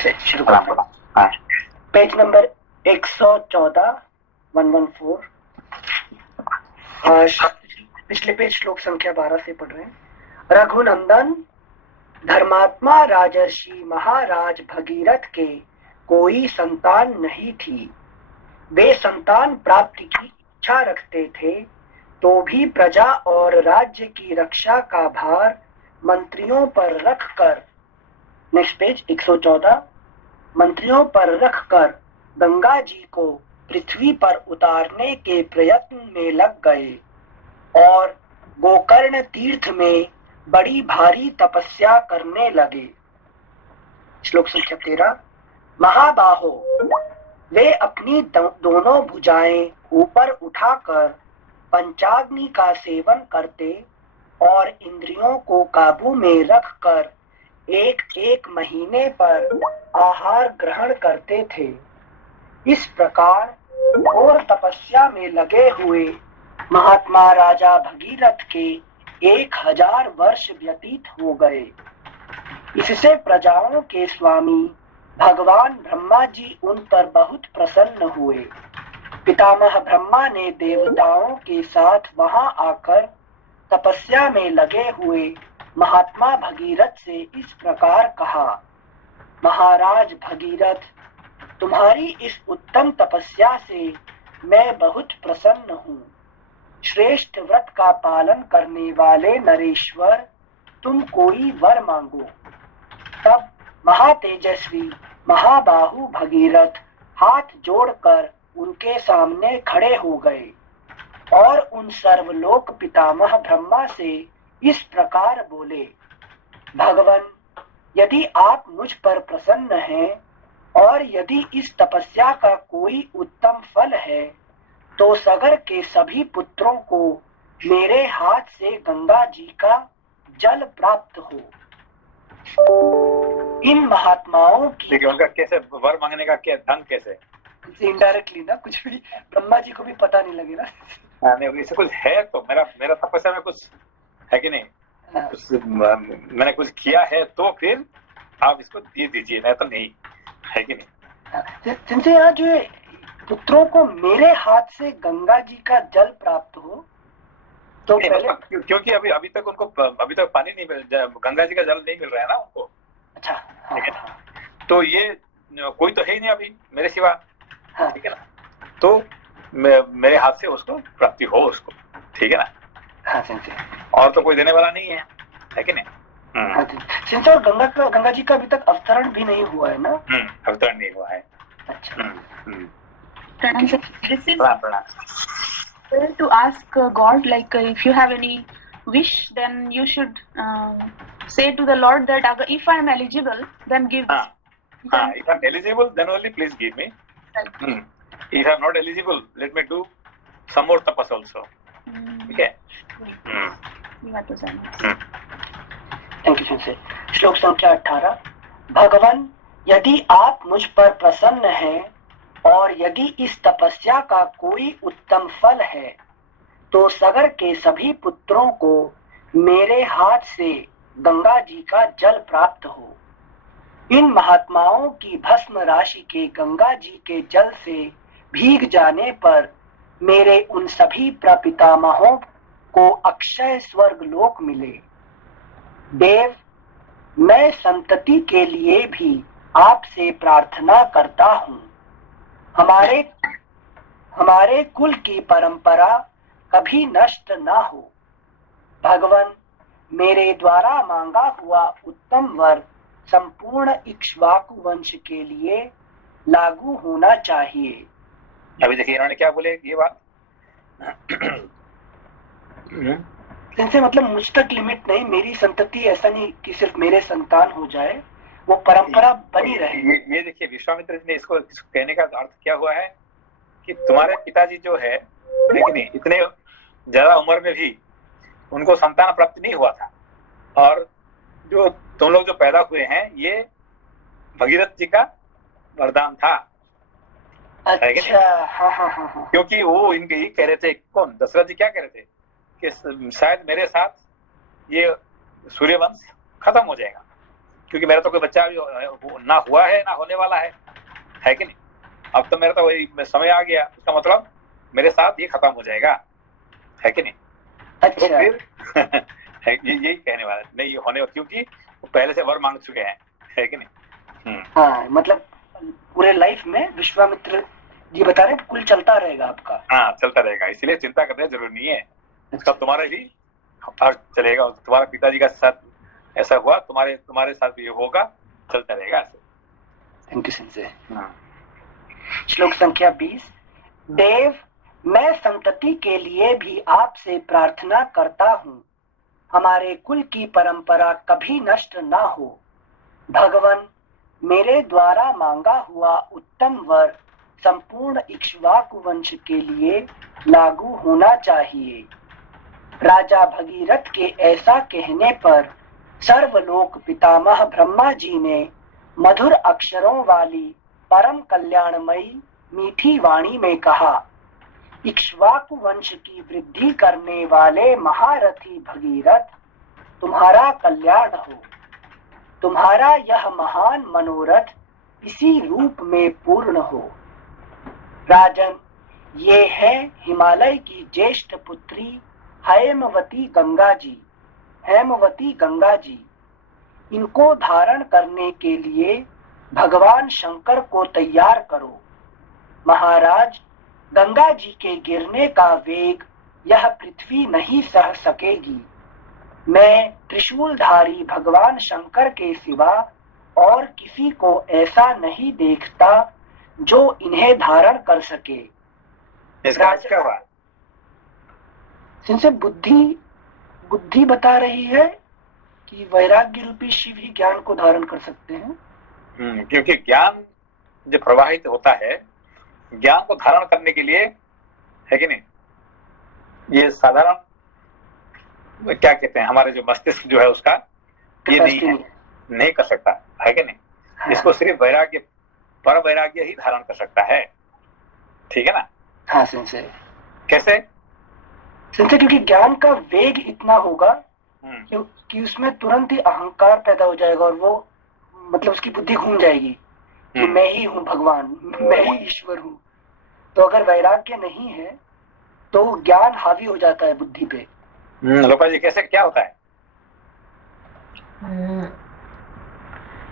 से शुरू करते हैं। हाँ। Page number 114 114। पिछले पेज श्लोक संख्या 12 से पढ़ रहे हैं। रघुनंदन धर्मात्मा राजर्षि महाराज भगीरथ के कोई संतान नहीं थी। वे संतान प्राप्ति की इच्छा रखते थे, तो भी प्रजा और राज्य की रक्षा का भार मंत्रियों पर रखकर, नेक्स्ट पेज 114, मंत्रियों पर रखकर गंगा जी को पृथ्वी पर उतारने के प्रयत्न में लग गए और गोकर्ण तीर्थ में बड़ी भारी तपस्या करने लगे। श्लोक संख्या 13। महाबाहो, वे अपनी दोनों भुजाएं ऊपर उठाकर पंचाग्नि का सेवन करते और इंद्रियों को काबू में रखकर एक एक महीने पर आहार ग्रहण करते थे। इस प्रकार घोर तपस्या में लगे हुए महात्मा राजा भगीरथ के 1000 वर्ष व्यतीत हो गए। इससे प्रजाओं के स्वामी भगवान ब्रह्मा जी उन पर बहुत प्रसन्न हुए। पितामह ब्रह्मा ने देवताओं के साथ वहां आकर तपस्या में लगे हुए महात्मा भगीरथ से इस प्रकार कहा, महाराज भगीरथ, तुम्हारी इस उत्तम तपस्या से मैं बहुत प्रसन्न हूँ। श्रेष्ठ व्रत का पालन करने वाले नरेश्वर, तुम कोई वर मांगो। तब महातेजस्वी महाबाहु भगीरथ हाथ जोड़कर उनके सामने खड़े हो गए और उन सर्वलोक पितामह ब्रह्मा से इस प्रकार बोले, भगवन, यदि आप मुझ पर प्रसन्न हैं और यदि इस तपस्या का कोई उत्तम फल है, तो सगर के सभी पुत्रों को मेरे हाथ से गंगा जी का जल प्राप्त हो। इन महात्माओं की उनका कैसे वर मांगने का क्या ढंग कैसे, इनडायरेक्टली ना, कुछ भी ब्रह्मा जी को भी पता नहीं लगेगा। नहीं, इससे कुछ है तो मेरा तपस्या में कुछ है कि नहीं, मैंने कुछ किया है तो फिर आप इसको दे दीजिए, नहीं तो नहीं, है कि नहीं। जिनसे यहाँ जो पुत्रों को मेरे हाथ से गंगा जी का जल प्राप्त हो, तो पहले क्योंकि अभी तक उनको पानी नहीं मिल, गंगा जी का जल नहीं मिल रहा है ना उनको। अच्छा, ठीक है ना, तो ये कोई तो है ही नहीं अभी मेरे सिवा, ठीक है ना, तो मेरे हाथ से उसको प्राप्ति हो उसको, ठीक है ना। हाँ, और तो कोई देने वाला नहीं है कि नहीं। और गंगा जी का अभी तक अवतरण भी नहीं हुआ है ना। अवतरण नहीं हुआ है। अच्छा। This is to ask God, like if you have any wish, then you should say to the Lord that if I am eligible, then give this. If I am eligible, then only please give me. If I am not eligible, let me do some more tapas also. Okay. Thank you sir. श्लोक संख्या 18। भगवान, यदि आप मुझ पर प्रसन्न हैं और यदि इस तपस्या का कोई उत्तम फल है, तो सगर के सभी पुत्रों को मेरे हाथ से गंगा जी का जल प्राप्त हो। इन महात्माओं की भस्म राशि के गंगा जी के जल से भीग जाने पर मेरे उन सभी प्रपितामहों को अक्षय स्वर्ग लोक मिले। देव, मैं संतति के लिए भी आपसे प्रार्थना करता हूँ। हमारे कुल की परंपरा कभी नष्ट ना हो। भगवान, मेरे द्वारा मांगा हुआ उत्तम वर संपूर्ण इक्ष्वाकु वंश के लिए लागू होना चाहिए। अभी देखिए इन्होंने क्या बोले ये बात। इनसे मतलब मुझ तक लिमिट नहीं, मेरी संतति ऐसा नहीं कि सिर्फ मेरे संतान हो जाए, वो परंपरा बनी रहे। ये देखिए विश्वामित्र जी ने इसको कहने का अर्थ क्या हुआ है कि तुम्हारे पिताजी जो है लेकिन इतने ज्यादा उम्र में भी उनको संतान प्राप्त नहीं हुआ था, और जो तुम लोग जो पैदा हुए हैं ये भगीरथ जी का वरदान था। अच्छा, हाँ। क्योंकि वो इनके ही कह रहे थे, कौन दशरथ जी क्या कह रहे थे कि शायद मेरे साथ ये सूर्यवंश खत्म हो जाएगा, क्योंकि मेरा तो कोई बच्चा अभी ना हुआ है ना होने वाला है कि नहीं। अब तो मेरा तो वही समय आ गया, इसका मतलब मेरे साथ ये खत्म हो जाएगा, है कि नहीं। तो अच्छा, फिर यही कहने वाला नहीं होने, क्योंकि वो पहले से वर मांग चुके हैं, है कि नहीं। हाँ, मतलब पूरे लाइफ में विश्वामित्र जी बता रहे हैं कुल चलता रहेगा आपका। हाँ, चलता रहेगा, इसलिए चिंता करने की जरूरत नहीं है। उसका तुम्हारा भी चलेगा, तुम्हारा पिताजी का साथ ऐसा हुआ, तुम्हारे साथ भी होगा, चलता रहेगा ऐसे। Thank you Singh. श्लोक संख्या 20। देव, मैं संतति के लिए भी आपसे प्रार्थना करता हूँ, हमारे कुल की परंपरा कभी नष्ट ना हो। भगवान, मेरे द्वारा मांगा हुआ उत्तम वर संपूर्ण इक्ष्वाकु वंश के लिए लागू होना चाहिए। राजा भगीरथ के ऐसा कहने पर सर्वलोक पितामह ब्रह्मा जी ने मधुर अक्षरों वाली परम कल्याणमयी मीठी वाणी में कहा, इक्ष्वाकु वंश की वृद्धि करने वाले महारथी भगीरथ, तुम्हारा कल्याण हो। तुम्हारा यह महान मनोरथ इसी रूप में पूर्ण हो। राजन, ये है हिमालय की ज्येष्ठ पुत्री हेमवती गंगा जी। इनको धारण करने के लिए भगवान शंकर को तैयार करो। महाराज, गंगा जी के गिरने का वेग यह पृथ्वी नहीं सह सकेगी। मैं त्रिशूलधारी भगवान शंकर के सिवा और किसी को ऐसा नहीं देखता जो इन्हें धारण कर सके। इसका क्या हुआ? जिनसे बुद्धि बता रही है कि वैराग्य रूपी शिव ही ज्ञान को धारण कर सकते हैं। क्योंकि ज्ञान जो प्रवाहित होता है, ज्ञान को धारण करने के लिए, है कि नहीं, ये साधारण क्या कहते हैं, हमारे जो मस्तिष्क जो है उसका ये नहीं कर सकता, है कि नहीं। हाँ। इसको सिर्फ वैराग्य, पर वैराग्य ही धारण कर सकता है, ठीक है ना। हाँ संशय। कैसे? संशय, क्योंकि ज्ञान का वेग इतना होगा कि उसमें तुरंत ही अहंकार पैदा हो जाएगा और वो मतलब उसकी बुद्धि घूम जाएगी कि मैं ही हूँ भगवान, मैं ही ईश्वर हूँ। तो अगर वैराग्य नहीं है तो ज्ञान हावी हो जाता है बुद्धि पे। लोपा जी, कैसे क्या होता है?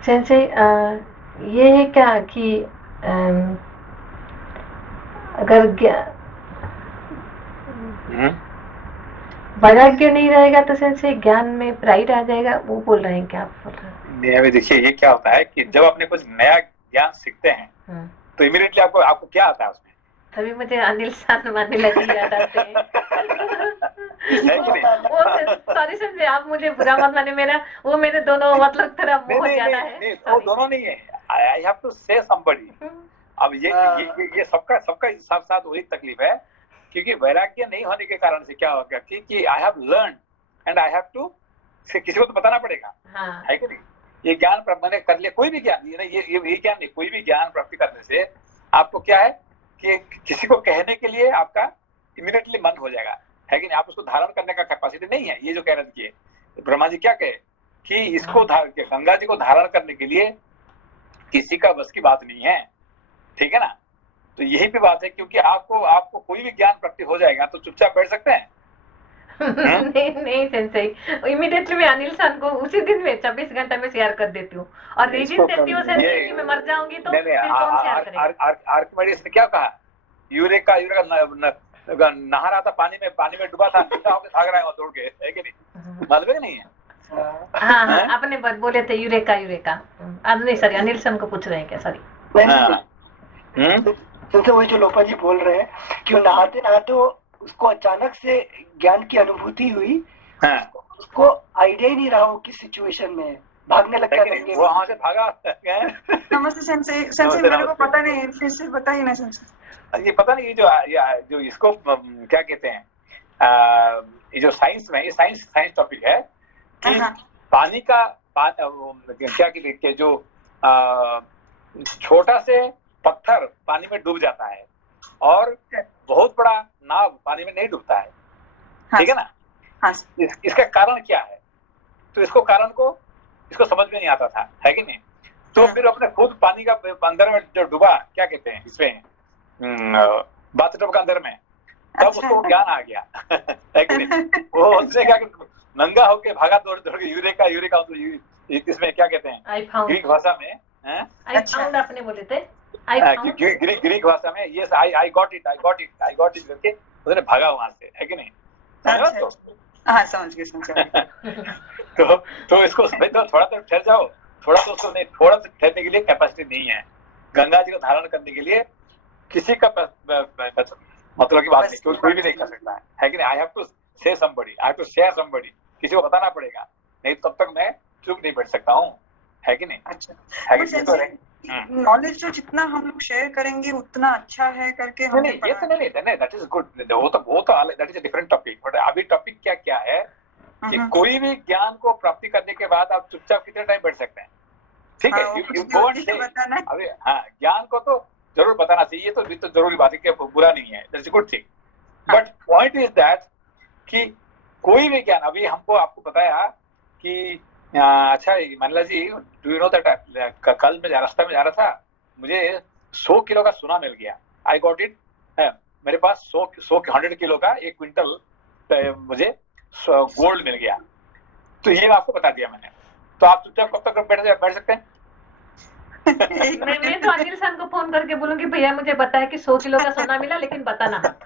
सेंसे ये है क्या कि अगर वैराग्य नहीं रहेगा तो सेंसे ज्ञान में प्राइड आ जाएगा, वो बोल रहे हैं क्या आप बोल रहे हैं? नहीं, अभी देखिए ये क्या होता है कि जब अपने कुछ नया ज्ञान सीखते हैं तो इमीडिएटली आपको क्या आता है उसमें? तभी मुझे अनिल सानवानी लगी याद आते हैं। वो सॉरी संजय, आप मुझे बुरा मत माने, मेरे दोनों मतलब थोड़ा वो ज्यादा है। नहीं, वो दोनों नहीं है, आई हैव टू से समबडी। अब ये सबका साथ वही तकलीफ है, क्योंकि वैराग्य नहीं होने के कारण से क्या होगा कि I have learn and I have to, किसी को तो बताना पड़ेगा, है कि नहीं। ये ज्ञान प्राप्त मैंने कर लिया, कोई भी ज्ञान, ये ज्ञान नहीं, कोई भी ज्ञान प्राप्ति करने से आपको क्या है कि किसी को कहने के लिए आपका इमीडिएटली मन हो जाएगा, है कि नहीं। आप उसको धारण करने का कैपेसिटी नहीं है। ये जो कह रहे थे ब्रह्मा जी क्या कहे कि इसको गंगा जी को धारण करने के लिए किसी का बस की बात नहीं है, ठीक है ना। तो यही पे बात है, क्योंकि आपको कोई भी ज्ञान प्राप्ति हो जाएगा तो चुपचाप बैठ सकते हैं। नहीं सेंसे, इमीडिएटली मैं अनिल सन को उसी दिन में 24 घंटे में शेयर कर देती हूँ और रीजन देती हूँ सेंसे कि मैं मर जाऊंगी तो फिर कौन शेयर करेगा। आर्किमिडीज ने क्या कहा, यूरेका नहा रहा था, पानी में डूबा था, भाग रहा है दौड़ के, है कि नहीं, मालूम है नहीं है। हाँ, आपने बोले थे यूरेका। नहीं सॉरी, अनिल सन को पूछ रहे हैं क्या? सॉरी। तो वही जो लोपा जी बोल रहे हैं कि नहाते नहाते उसको अचानक से ज्ञान की अनुभूति हुई, उसको आइडिया ही नहीं रहा हो किस सिचुएशन में भागने लग गया, वो वहां से भागा। नमस्ते सेंसे, मेरे को पता नहीं, फिर से बताइए ना सेंसे। ये पता नहीं, ये जो इसको क्या कहते हैं, ये जो साइंस में, ये साइंस टॉपिक है कि पानी का क्या कहते, जो छोटा से पत्थर पानी में डूब जाता है और बहुत बड़ा नाव पानी में नहीं डूबता है, ठीक है ना। इसका कारण क्या है? तो इसको कारण को इसको समझ में नहीं आता था, है कि नहीं? तो फिर अपने खुद पानी का अंदर में जो डूबा, क्या कहते हैं इसमें, बाथटब का अंदर में, तब उसको ज्ञान आ गया है कि नहीं? वो उसने क्या नंगा होके भागा दौड़ दौड़ के यूरेका इसमें क्या कहते हैं ग्रीक भाषा में, आपने बोले थे ग्रीक भाषा में, यस आई गॉट इट करके उसने भागा वहां से, है कि नहीं? हाँ समझ गए तो इसको तो थोड़ा तो ठहर जाओ, थोड़ा तो उसको नहीं, थोड़ा तो ठहरने के लिए कैपेसिटी नहीं है गंगा जी को धारण करने के लिए, किसी का मतलब की बात नहीं, कोई भी नहीं कर सकता है कि नहीं? I have to say somebody, I have to share somebody, किसी को बताना पड़ेगा, नहीं तब तक मैं चुप नहीं बैठ सकता हूँ, है कि नहीं? अच्छा, नॉलेज जो जितना हम लोग शेयर करेंगे उतना अच्छा है करके नहीं, ये तो नहीं, दैट इज गुड, वो तो that is a different topic. But अभी टॉपिक क्या है कि कोई भी ज्ञान को प्राप्ति करने के बाद आप चुपचाप कितने टाइम बैठ सकते हैं, ठीक है? यू डोंट से, अरे हाँ, ज्ञान को तो जरूर बताना चाहिए, ये तो जरूरी बात है कि बुरा नहीं है, that's a good thing. But point is that कि कोई भी ज्ञान, अभी हमको आपको बताया कि अच्छा मंडला जी, डू यू नो दैट कल मैं रास्ते में जा रहा था, मुझे 100 किलो का सोना मिल गया, आई गॉट इट, मेरे पास 100 किलो का 1 क्विंटल मुझे गोल्ड मिल गया, तो ये आपको बता दिया मैंने, तो आप चुपचाप कब तक बैठ सकते हैं? मैं तो अनिल सर को फोन करके बोलूंगी, भैया मुझे बताया कि 100 किलो का सोना मिला, लेकिन बताना मत।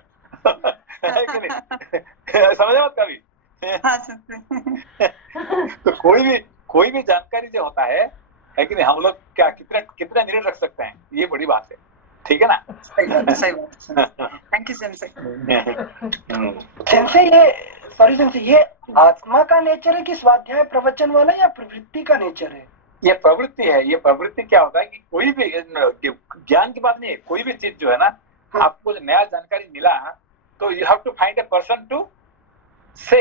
समझ मत कभी। तो कोई भी जानकारी जो होता है कि नहीं, हम लोग क्या कितना मिनट रख सकते हैं, ये बड़ी बात है, ठीक है ना? सही बात। Thank you sensei. सेंसे ये सॉरी सेंसे, ये आत्मा का नेचर है कि स्वाध्याय प्रवचन वाला, या प्रवृत्ति का नेचर है? ये प्रवृत्ति है। ये प्रवृत्ति क्या होता है कि कोई भी ज्ञान की बात नहीं है, कोई भी चीज जो है ना, आपको नया जानकारी मिला तो you have to find a person to say,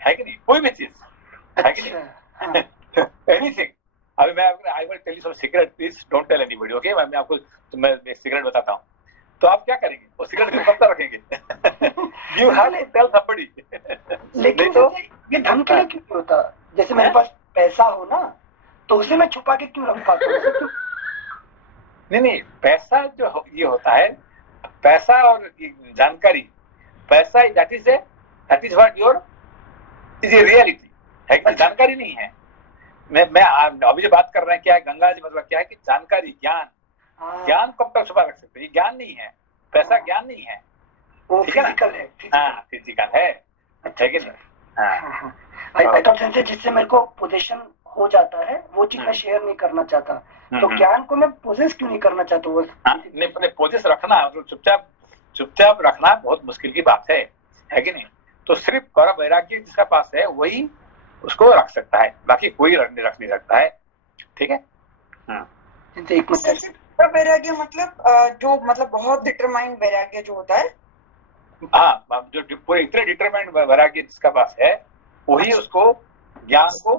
है कि नहीं? कोई भी चीज, है कि नहीं? एनीथिंग। अभी मैं I will tell you some secret, please don't tell anybody, okay? मैं आपको मैं एक सीक्रेट बताता हूँ, तो आप क्या करेंगे? वो सीक्रेट को कब तक रखेंगे? You have to tell somebody. लेकिन तो ये धन के लिए क्यों होता? जैसे मेरे पास पैसा हो ना, तो उसे मैं छुपा के क्यों रख पाता हूँ? नहीं, पैसा जो ये होता है, पैसा और जानकारी, पैसा that is what your is a reality, है कि जानकारी नहीं है। मैं अभी जो बात कर रहे हैं क्या है, गंगा जी, मतलब क्या है कि जानकारी, ज्ञान कब तक छुपा रख सकते हैं? ये ज्ञान नहीं है, पैसा ज्ञान नहीं है, वो ठीक है ना? फिजिकल है। हाँ, फिजिकल है, अच्छा, कि नहीं? हाँ, आई थॉट सेंसे जिससे मेरे को पोजीशन हो जाता है, वो चीज मैं शेयर नहीं करना चाहता, तो ज्ञान को मैं पोजेस क्यों नहीं करना चाहता? वो नहीं, पोजेस रखना, मतलब चुपचाप रखना बहुत मुश्किल की बात है कि नहीं? तो सिर्फ पर वैराग्य जिसका पास है वही उसको रख सकता है, बाकी कोई रख नहीं सकता है, ठीक है? एक मिनट, वैराग्य जो बहुत डिटरमाइंड वैराग्य जो होता है, हाँ, जो पूरे इतने डिटरमाइंड वैराग्य जिसका पास है वही उसको ज्ञान को,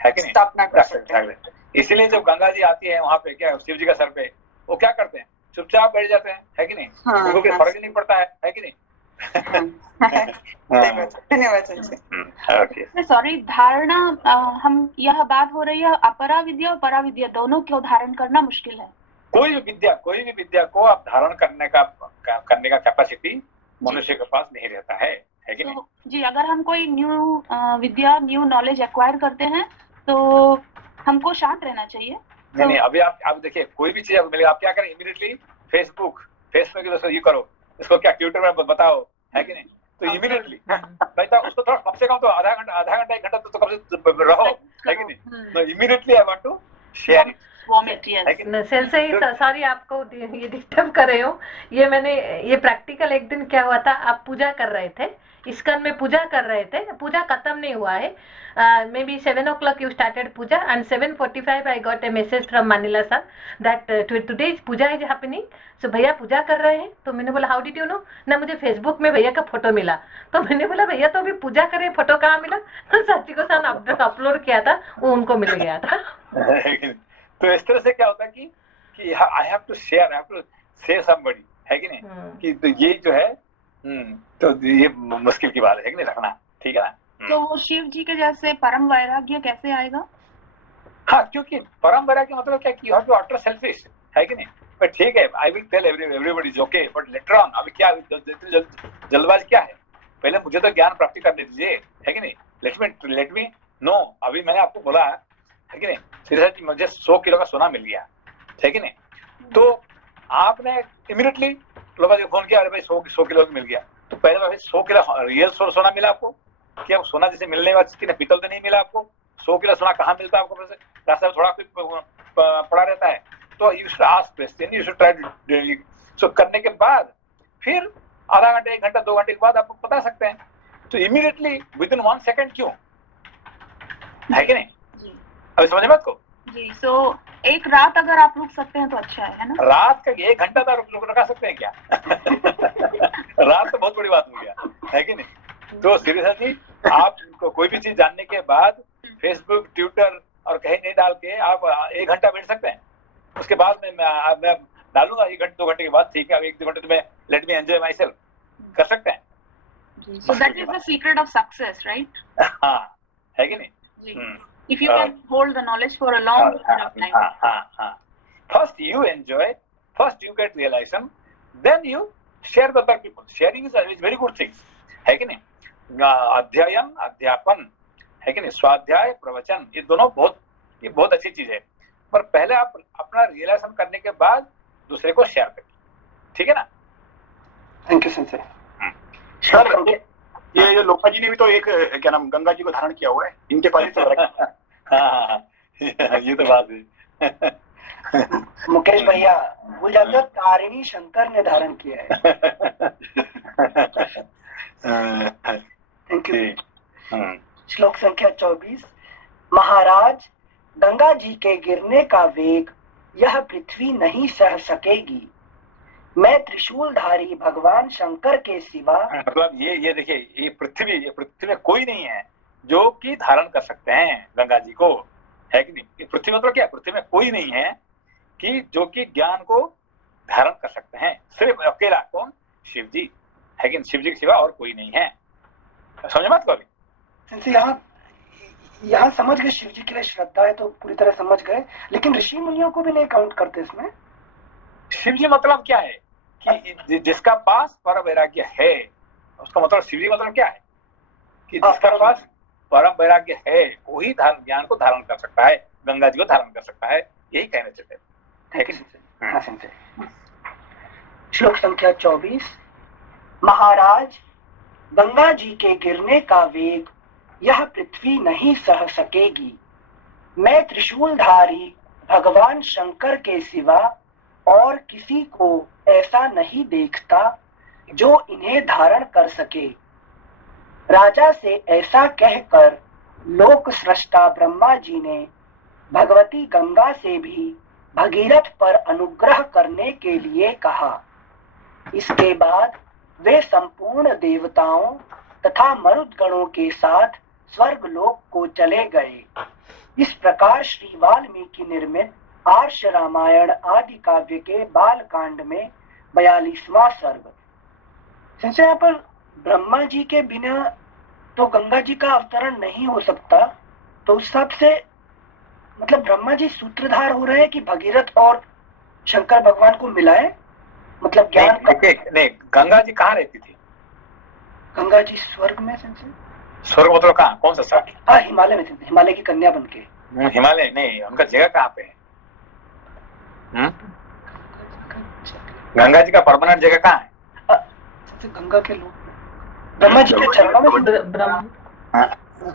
है कि नहीं, स्थापना कर सकता है। इसीलिए जब गंगा जी आती है वहां पे, क्या शिव जी का सर पे, वो क्या करते हैं? चुपचाप बैठ जाते हैं, है कि नहीं? उनको कोई फर्क ही नहीं पड़ता है कि नहीं? धन्यवाद सर। सॉरी, धारणा, हम यह बात हो रही है अपरा विद्या और परा विद्या दोनों को धारण करना मुश्किल है। कोई भी विद्या को आप धारण करने का कैपेसिटी मनुष्य के पास नहीं रहता है कि नहीं? जी, अगर हम कोई न्यू विद्या, न्यू नॉलेज एक्वायर करते हैं तो हमको शांत रहना चाहिए। नहीं, अभी आप देखिए, कोई भी चीज आपको मिलेगा, आप क्या करें? इमीडिएटली फेसबुक ये करो, इसको क्या ट्विटर में बताओ, है कि नहीं? तो इमीडिएटली उसको थोड़ा कम से कम तो आधा घंटा 1 घंटा तो कम से रहो, है कि नहीं? तो immediately I want to share it. Sorry आपको ये डिस्टर्ब कर रहे हो। ये प्रैक्टिकल एक दिन क्या हुआ था, आप पूजा कर रहे थे, इस्कॉन में पूजा कर रहे थे, पूजा खत्म नहीं हुआ है, may be 7 o'clock you started puja and 7:45 I got a message from Manila sir that today's puja is happening, so भैया पूजा कर रहे हैं। तो मैंने बोला हाउ डिड यू नो? ना मुझे फेसबुक में भैया का फोटो मिला, तो मैंने बोला भैया तो अभी पूजा करे, फोटो कहाँ मिला? तो साची को सन अपलोड किया था, वो उनको मिल गया था। तो इस तरह से क्या होता है कि I have to share somebody, है कि नहीं? कि तो ये जो है तो ये मुश्किल की बात है कि नहीं, रखना, ठीक है ना? तो वो शिव जी के जैसे परम वैराग्य कैसे आएगा? हाँ, क्योंकि परम वैराग्य मतलब क्या कि you have to utter selfish, है कि नहीं? बट ठीक है, I will tell everybody is okay, but later on, अभी क्या जल्दबाजी क्या है? पहले मुझे तो ज्ञान प्राप्ति करने दीजिए, है कि नहीं? Let me know. अभी मैंने आपको बोला है कि नहीं, सीरियसली मुझे 100 किलो का सोना मिल गया, है कि नहीं? तो आपने इमीडिएटली लोगों को फोन किया, अरे भाई 100 किलो मिल गया, तो पहले भाई 100 किलो रियल सोना मिला आपको क्या? सोना जैसे मिलने वाली चीज पीतल तो नहीं मिला आपको। 100 किलो सोना कहाँ मिलता है आपको? रास्ते में थोड़ा कुछ पड़ा रहता है। तो you should ask question, you should try. So करने के बाद फिर आधा घंटे, 1 घंटा, 2 घंटे के बाद आपको बता सकते हैं। तो इमीडिएटली विद इन 1 सेकंड क्यों, है कि नहीं? अभी समझ में आपको? जी, सो एक रात अगर आप रुक सकते हैं तो अच्छा है ना? रात का 1 घंटा तो रुका सकते हैं क्या? रात तो बहुत बड़ी बात हो गया, है कि नहीं? तो सीरियसली आपको कोई भी चीज जानने के बाद फेसबुक, ट्विटर और कहीं नहीं डाल के आप 1 घंटा बैठ सकते हैं। उसके बाद मैं डालूंगा 1 घंटे 2 घंटे के बाद, ठीक है, अब 1-2 घंटे तो मैं let me enjoy my self कर सकते हैं। So that is the secret of success, right? हाँ, है कि नहीं? जी. If you can hold the knowledge for a long period of time. हाँ. First you enjoy, first you get realization, then you share with other people. Sharing is very good things, है कि नहीं? अध्ययन, अध्यापन, है कि नहीं? स्वाध्याय, प्रवचन, ये दोनों ये बहुत अच्छी चीज है। पर पहले आप अपना रियलाइजेशन करने के बाद दूसरे को शेयर करिए, ठीक है ना? Thank you sense. सर, ये जो लोपा जी ने भी तो एक क्या नाम गंगा जी को धारण किया हुआ है, इनके पास ही तो हाँ, ये तो बात है। मुकेश भैया भूल जाते हो, तारिणी शंकर ने धारण किया है। Thank you. श्लोक संख्या 24। महाराज, गंगा जी के गिरने का वेग यह पृथ्वी नहीं सह सकेगी। मैं त्रिशूलधारी भगवान शंकर के सिवा, मतलब ये देखिए, ये पृथ्वी में कोई नहीं है जो कि धारण कर सकते हैं गंगा जी को, है कि नहीं? पृथ्वी मतलब क्या? पृथ्वी में कोई नहीं है कि जो कि ज्ञान को धारण कर सकते हैं, सिर्फ अकेला कौन? शिव जी, है कि शिव जी के सिवा और कोई नहीं है। समझ मत को अभी यहाँ समझ गए, शिव जी के लिए श्रद्धा है तो पूरी तरह समझ गए, लेकिन ऋषि मुनियों को भी नहीं काउंट करते इसमें। शिव जी मतलब क्या है कि जिसका पास परम वैराग्य है, उसका मतलब शिव जी मतलब क्या है कि जिसका पास परम वैराग्य है वही ज्ञान को धारण कर सकता है, गंगा जी को धारण कर सकता है, यही कहना चाहते हैं। श्लोक संख्या 24। महाराज, गंगा जी के गिरने का वेग यह पृथ्वी नहीं सह सकेगी। मैं त्रिशूलधारी भगवान शंकर के सिवा और किसी को ऐसा नहीं देखता जो इन्हें धारण कर सके। राजा से ऐसा कहकर लोक सृष्टा ब्रह्मा जी ने भगवती गंगा से भी भगीरथ पर अनुग्रह करने के लिए कहा। इसके बाद वे संपूर्ण देवताओं तथा मरुदगणों के साथ स्वर्ग लोक को चले गए। इस प्रकार श्री वाल्मीकि निर्मित आर्ष रामायण आदि काव्य के बाल कांड में 42वां सर्ग। संशय यहाँ पर ब्रह्मा जी के बिना तो गंगा जी का अवतरण नहीं हो सकता, तो उस हिसाब से मतलब ब्रह्मा जी सूत्रधार हो रहे हैं कि भगीरथ और शंकर भगवान को मिलाए, मतलब ज्ञान नहीं, गंगा जी कहाँ रहती थी? गंगा जी स्वर्ग में। स्वर्ग मतलब कहाँ? कौन सा स्वर्ग? हाँ, हिमालय में थे, हिमालय की कन्या बन के। हिमालय नहीं, उनका जगह कहाँ पे है? गंगा जी का परमानेंट जगह कहाँ है? गंगा के लोग ब्रह्मा जी के चरणों में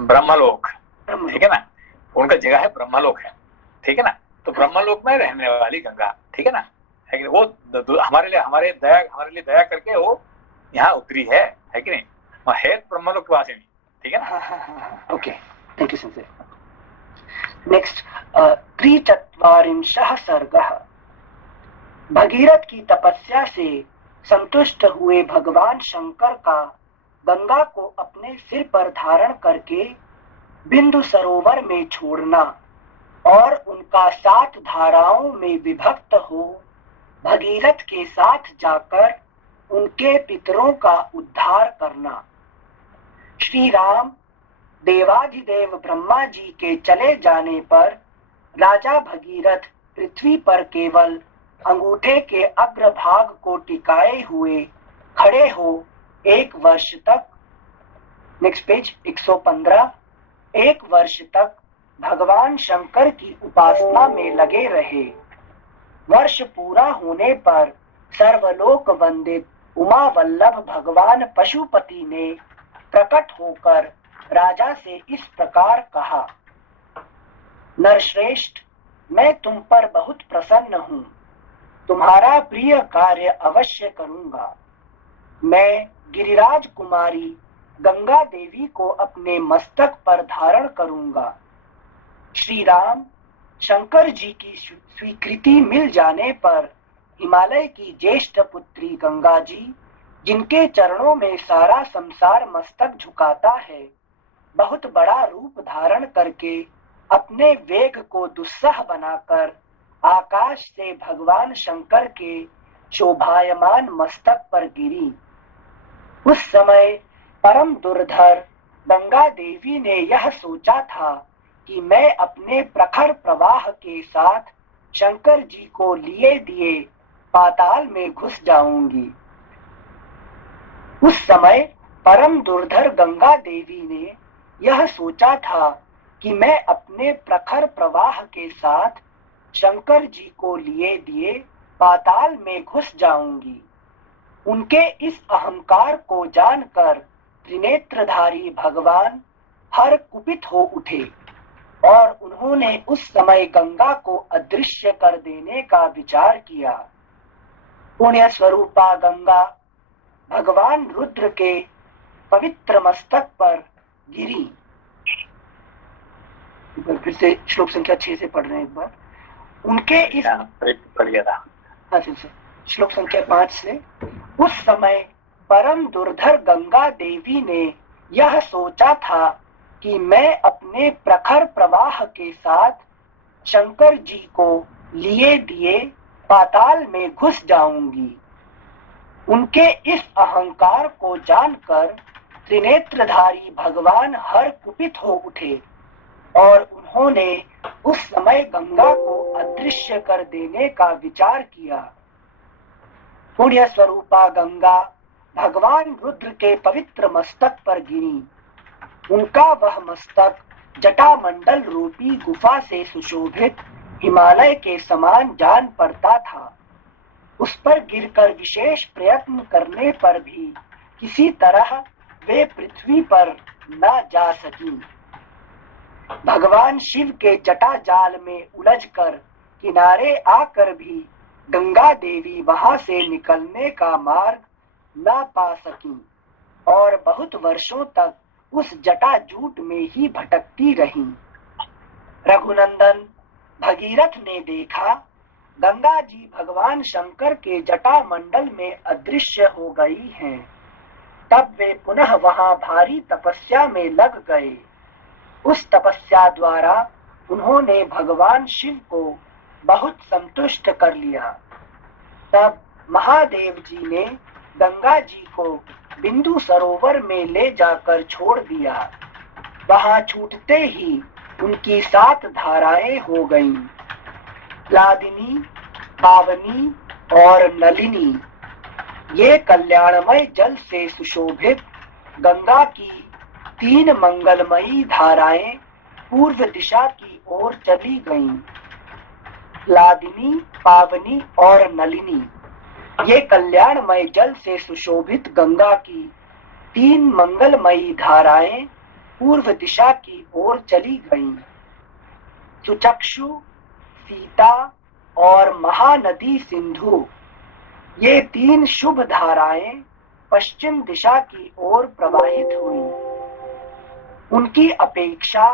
ब्रह्मलोक, ठीक है ना? उनका जगह है ब्रह्मलोक है, ठीक है ना? तो ब्रह्मलोक में रहने वाली गंगा, ठीक है ना? है कि वो हमारे लिए दया करके वो यहाँ उतरी है कि नहीं? वह है ब्रह्मलोक वासी, ठीक है ना? ओके, थैंक यू सिंसे। नेक्स्ट 43 सर्गः। भगीरथ की तपस्या से संतुष्ट हुए भगवान शंकर का गंगा को अपने सिर पर धारण करके बिंदु सरोवर में छोड़ना और उनका 7 धाराओं में विभक्त हो भगीरथ के साथ जाकर उनके पितरों का उद्धार करना। श्री राम देवाधिदेव ब्रह्मा जी के चले जाने पर राजा भगीरथ पृथ्वी पर केवल अंगूठे के अग्रभाग को टिकाए हुए खड़े हो 1 वर्ष तक, नेक्स्ट पेज 115, 1 वर्ष तक भगवान शंकर की उपासना में लगे रहे। वर्ष पूरा होने पर सर्वलोक वंदित उमा वल्लभ भगवान पशुपति ने प्रकट होकर राजा से इस प्रकार कहा, नरश्रेष्ठ, मैं तुम पर बहुत प्रसन्न हूँ, तुम्हारा प्रिय कार्य अवश्य करूंगा। मैं गिरिराज कुमारी गंगा देवी को अपने मस्तक पर धारण करूंगा। श्री राम शंकर जी की स्वीकृति मिल जाने पर हिमालय की ज्येष्ठ पुत्री गंगा जी, जिनके चरणों में सारा संसार मस्तक झुकाता है, बहुत बड़ा रूप धारण करके अपने वेग को दुस्सह बनाकर आकाश से भगवान शंकर के शोभायमान मस्तक पर गिरी। उस समय परम दुर्धर गंगा देवी ने यह सोचा था कि मैं अपने प्रखर प्रवाह के साथ शंकर जी को लिए दिए पाताल में घुस जाऊंगी। उस समय परम दुर्धर गंगा देवी ने यह सोचा था कि मैं अपने प्रखर प्रवाह के साथ शंकर जी को लिए दिए पाताल में घुस जाऊंगी। उनके इस अहंकार को जानकर त्रिनेत्रधारी भगवान हर कुपित हो उठे और उन्होंने उस समय गंगा को अदृश्य कर देने का विचार किया। पुण्य स्वरूपा गंगा भगवान रुद्र के पवित्र मस्तक पर गिरी। फिर से श्लोक संख्या 6 से पढ़ रहे हैं एक बार। उनके इस श्लोक संख्या 5 से, उस समय परम दुर्धर गंगा देवी ने यह सोचा था कि मैं अपने प्रखर प्रवाह के साथ शंकर जी को लिए दिए पाताल में घुस जाऊंगी। उनके इस अहंकार को जानकर त्रिनेत्रधारी भगवान हर कुपित हो उठे और उन्होंने उस समय गंगा को अदृश्य कर देने का विचार किया। पुण्य स्वरूपा गंगा भगवान रुद्र के पवित्र मस्तक पर गिरी। उनका वह मस्तक जटामंडल रूपी गुफा से सुशोभित हिमालय के समान जान पड़ता था। उस पर गिरकर विशेष प्रयत्न करने पर भी किसी तरह वे पृथ्वी पर न जा सकी। भगवान शिव के जटा जाल में उलझकर किनारे आकर भी गंगा देवी वहां से निकलने का मार्ग न पा सकी और बहुत वर्षों तक उस जटा जूट में ही भटकती रही। रघुनंदन भगीरथ ने देखा गंगा जी भगवान शंकर के जटा मंडल में अदृश्य हो गई हैं। तब वे पुनः वहां भारी तपस्या में लग गए। उस तपस्या द्वारा उन्होंने भगवान शिव को बहुत संतुष्ट कर लिया। तब महादेव जी ने गंगा जी को बिंदु सरोवर में ले जाकर छोड़ दिया। वहां छूटते ही उनकी 7 धाराएं हो गईं। लादिनी, पावनी और नलिनी, ये कल्याणमय जल से सुशोभित गंगा की 3 मंगलमयी धाराएं पूर्व दिशा की ओर चली गईं। लादिनी, पावनी और नलिनी, ये कल्याणमय जल से सुशोभित गंगा की 3 मंगलमयी धाराएं पूर्व दिशा की ओर चली गईं। सुचक्षु, सीता और महानदी सिंधु, ये 3 शुभ धाराएं पश्चिम दिशा की ओर प्रवाहित हुई। उनकी अपेक्षा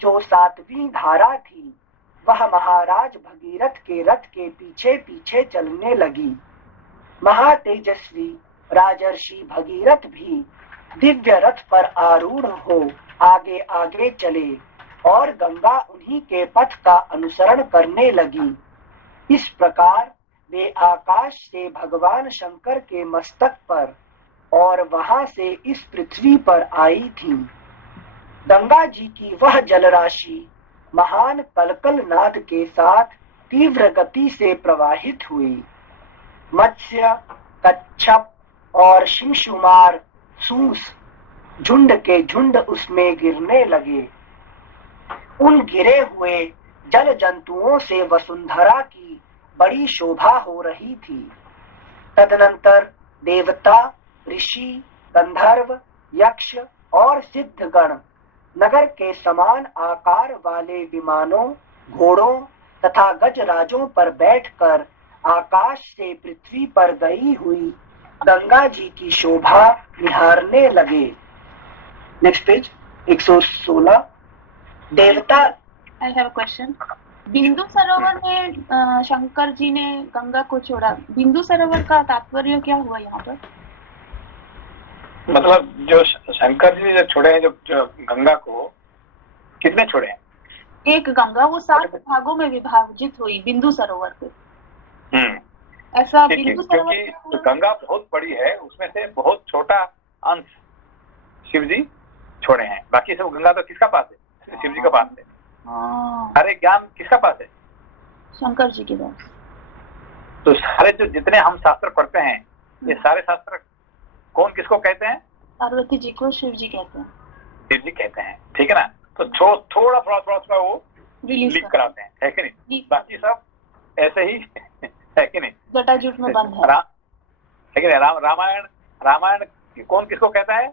जो 7वीं धारा थी, वह महाराज भगीरथ के रथ के पीछे पीछे चलने लगी। महातेजस्वी राजर्षि भगीरथ भी दिव्य रथ पर आरूढ़ हो आगे आगे चले और गंगा उन्हीं के पथ का अनुसरण करने लगी। इस प्रकार वे आकाश से भगवान शंकर के मस्तक पर और वहां से इस पृथ्वी पर आई थीं। गंगा जी की वह जलराशि महान कलकल नाद के साथ तीव्र गति से प्रवाहित हुई। मत्स्य, कच्छप और शिमशुमार सूस झुंड के झुंड उसमें गिरने लगे। उन गिरे हुए जल जंतुओं से वसुंधरा की बड़ी शोभा हो रही थी। तदनंतर देवता, ऋषि, गंधर्व, यक्ष और सिद्धगण नगर के समान आकार वाले विमानों, घोड़ों तथा गजराजों पर बैठकर आकाश से पृथ्वी पर गई हुई गंगा जी की शोभा निहारने लगे। Next page 116। देवता I have a question. बिंदु सरोवर में शंकर जी ने गंगा को छोड़ा। बिंदु सरोवर का तात्पर्य क्या हुआ यहाँ पर? मतलब जो शंकर जी जो छोड़े हैं, जो गंगा को कितने छोड़े हैं? एक गंगा वो 7 भागों में विभाजित हुई बिंदु सरोवर पे। ऐसा ठीक है, बिंदु क्योंकि सरोवर जो गंगा बहुत बड़ी है उसमें से बहुत छोटा अंश शिव जी छोड़े हैं। बाकी सब गंगा तो किसका पास है? शिव जी का पास है। सारे ज्ञान किसका पास है? शंकर जी के पास। तो सारे जो जितने हम शास्त्र पढ़ते हैं, ये सारे शास्त्र कौन किसको कहते हैं? पार्वती जी को शिव जी कहते हैं। शिव जी कहते हैं, ठीक है ना। तो थोड़ा थोड़ा वो रिलीज लीक कराते हैं, है कि नहीं? बाकी सब ऐसे ही है कि नहीं? जटाजूट में बंद है। है कि नहीं? रामायण कौन किसको कहता है?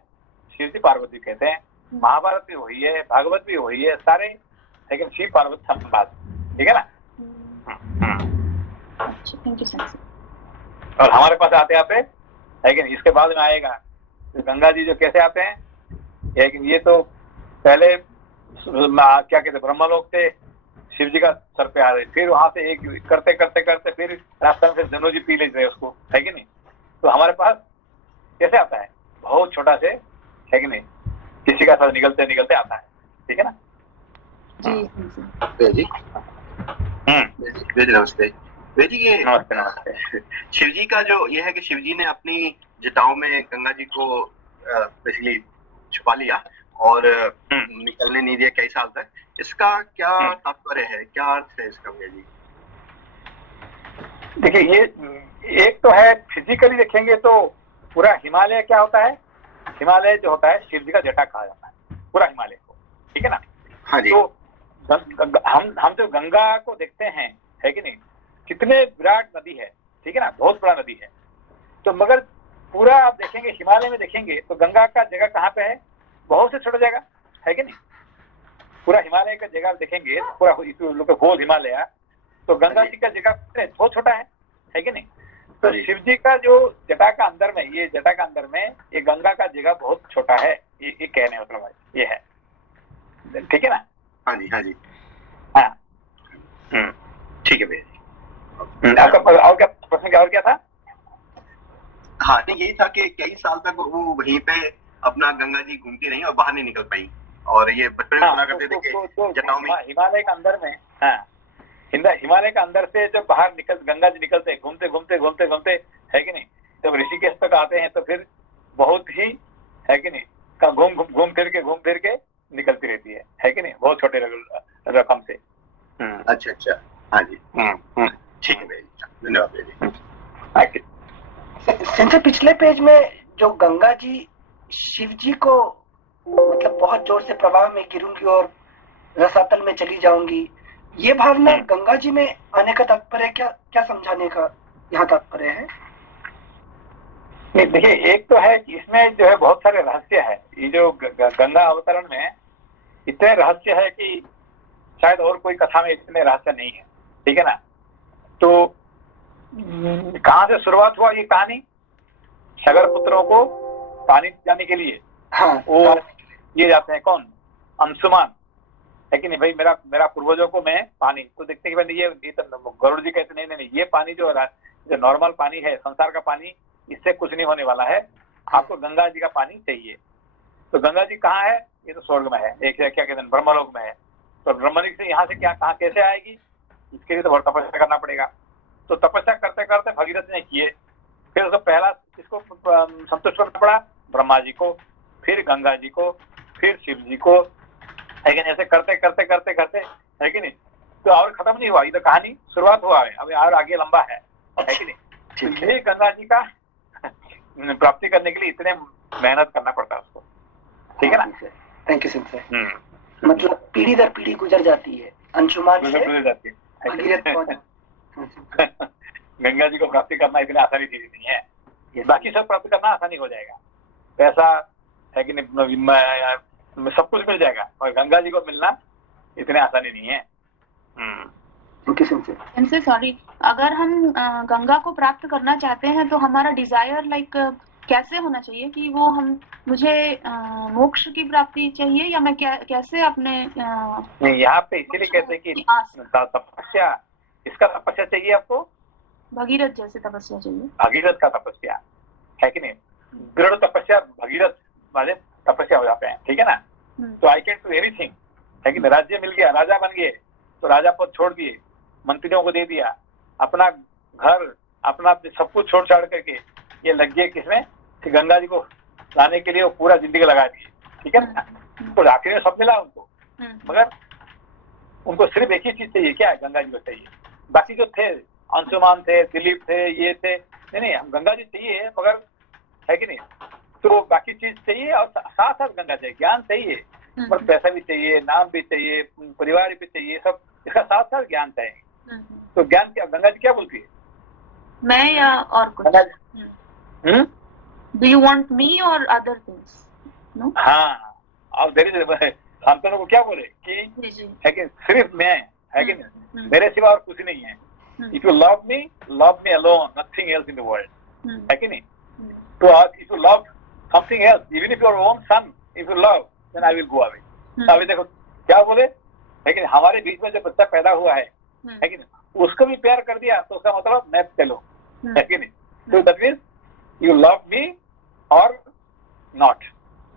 शिव जी पार्वती कहते हैं। महाभारत भी वही है, भागवत भी वही है, सारे, लेकिन शिव पार्वती संवाद, ठीक है ना। अच्छा, थैंक यू सर। और हमारे पास आते आते, लेकिन इसके बाद में आएगा तो गंगा जी जो कैसे आते हैं, लेकिन ये तो पहले क्या कहते ब्रह्मलोक से शिव जी का सर पे आ रहे, फिर वहां से एक करते करते करते फिर रास्ता में जनो जी पी लेते हैं उसको, है कि नहीं। तो हमारे पास कैसे आता है? बहुत छोटा से, है कि नहीं, किसी का साथ निकलते निकलते आता है, ठीक है ना। जी जी नमस्ते। जी ये नमस्ते। शिव जी का जो ये है कि शिव जी ने अपनी जटाओं में गंगा जी को बेसिकली छुपा लिया और निकलने नहीं दिया कई साल तक, इसका क्या तात्पर्य है, क्या अर्थ है इसका भैया जी? देखिए, ये एक तो है फिजिकली देखेंगे तो पूरा हिमालय क्या होता है, हिमालय जो होता है शिव जी का जटा कहा जाता है पूरा हिमालय को, ठीक है ना। हाँ जी। तो हम जो गंगा को देखते हैं, है कि नहीं, कितने विराट नदी है, ठीक है ना, बहुत बड़ा नदी है। तो मगर पूरा आप देखेंगे हिमालय में देखेंगे तो गंगा का जगह कहाँ पे है? बहुत से छोटा जगह, है कि नहीं। पूरा हिमालय का जगह देखेंगे पूरा होल हिमालय, तो गंगा जी का जगह बहुत छोटा है कि नहीं। तो शिव जी का जो जटा का अंदर में, ये जटा का अंदर में ये गंगा का जगह बहुत छोटा है, ये कहने मतलब ये है, ठीक है ना। हाँ जी, हाँ जी, हाँ, ठीक है भैया जी। आपका और क्या प्रश्न, और क्या था? हाँ, नहीं यही था कि कई साल तक वो वहीं पे अपना गंगा जी घूमती रही और बाहर नहीं निकल पाई, और ये बचपन में सुना करते थे कि जटाओं में हिमालय के अंदर में, हाँ, हिमालय का अंदर से जब बाहर गंगा जी निकलते घूमते घूमते घूमते घूमते, है कि नहीं, जब ऋषिकेश तक आते हैं तो फिर बहुत ही, है कि नहीं, घूम फिर के निकलती रहती है कि नहीं, बहुत छोटे रकम से। अच्छा अच्छा, हाँ जी, ठीक है भैया, धन्यवाद भैया जी। सिंसे पिछले पेज में जो गंगा जी शिव जी को मतलब बहुत जोर से प्रवाह में गिरूंगी और रसातल में चली जाऊंगी, ये भावना गंगा जी में आने का तात्पर्य क्या समझाने का यहाँ तात्पर्य है? देखिए, एक तो है कि इसमें जो है बहुत सारे रहस्य है। ये जो गंगा अवतरण में इतने रहस्य है कि शायद और कोई कथा में इतने रहस्य नहीं है, ठीक है ना। तो कहाँ से शुरुआत हुआ ये कहानी? सागर पुत्रों को पानी जाने के लिए, हाँ, वो ये जाते हैं कौन? अंशुमान, है कि नहीं भाई, मेरा पूर्वजों को मैं पानी, तो देखते हैं कि भाई ये तो गरुड़ जी कहते नहीं, ये पानी जो नॉर्मल पानी है, संसार का पानी, इससे कुछ नहीं होने वाला है, आपको गंगा जी का पानी चाहिए। तो गंगा जी कहाँ है? ये तो स्वर्ग में है, एक क्या कहते हैं ब्रह्मलोक में है। तो ब्रह्मलोक से यहाँ से कहाँ कैसे आएगी? इसके लिए तो बहुत तपस्या करना पड़ेगा। तो तपस्या करते करते भगीरथ ने किए, फिर उसको पहला इसको संतुष्ट करना पड़ा ब्रह्मा जी को, फिर गंगा जी को, फिर शिव जी को, लेकिन ऐसे करते करते करते करते है कि नहीं? तो और खत्म नहीं हुआ, ये तो कहानी शुरुआत हुआ है, अभी और आगे लंबा है कि नहीं? ठीक तो ये गंगा जी का प्राप्ति करने के लिए इतने मेहनत करना पड़ता है उसको, ठीक है ना? Thank you sir. मतलब पीढ़ी दर पीढ़ी गुजर जाती है, अंशुमान से गुजर जाती है। भगीरथ पहुंच। गंगा जी को प्राप्ति करना इतनी आसानी चीज नहीं है, Yes. बाकी सब प्राप्त करना आसानी हो जाएगा, पैसा है कि नहीं, सब कुछ मिल जाएगा, और गंगा जी को मिलना इतनी आसानी नहीं है। Thank you sir. इनसे सॉरी, अगर हम गंगा को प्राप्त करना चाहते हैं तो हमारा डिजायर लाइक कैसे होना चाहिए कि वो हम मुझे मोक्ष की प्राप्ति चाहिए या मैं कैसे अपने नहीं, यहाँ पे इसीलिए कहते हैं कि तपस्या, इसका तपस्या चाहिए आपको, भगीरथ जैसे तपस्या चाहिए, भगीरथ का तपस्या है कि नहीं? दृढ़ तपस्या भगीरथ वाले तपस्या हो जाते हैं, ठीक है ना? तो आई कैन डू एनीथिंग, है कि नहीं? राज्य मिल गया, राजा बन गए, तो राजा पद छोड़ दिए, मंत्रियों को दे दिया, अपना घर अपना सब कुछ छोड़ छाड़ करके ये लग गए किसमें कि गंगा जी को लाने के लिए वो पूरा जिंदगी लगा दी, ठीक है ना? तो आखिर में सब मिला उनको, मगर उनको सिर्फ एक ही चीज चाहिए, क्या है? गंगा जी को चाहिए। बाकी जो थे, अंशुमान थे, दिलीप थे, ये थे, नहीं हम गंगा जी चाहिए, मगर है कि नहीं? तो बाकी चीज चाहिए और साथ साथ गंगा चाहिए, ज्ञान चाहिए, पर पैसा भी चाहिए, नाम भी चाहिए, परिवार भी चाहिए, सब इसका साथ साथ ज्ञान चाहिए। तो ज्ञान क्या गंगा जी क्या बोलती है? मैं या और कुछ? डू यू वांट मी और अदर थिंग्स? नो। हाँ, और शांतनु को क्या बोले कि है कि सिर्फ मैं, है कि नहीं? मेरे सिवा और कुछ नहीं है। If you love me alone, nothing else in the world, है कि नहीं? तो if you love something else, even if your own son, if you love, then I will go away. अभी देखो क्या बोले, लेकिन हमारे बीच में जो बच्चा पैदा हुआ है कि नहीं, उसको भी प्यार कर दिया, तो उसका मतलब मैं चलो, है कि नहीं? तो दैट मीन्स यू लव मी और नॉट,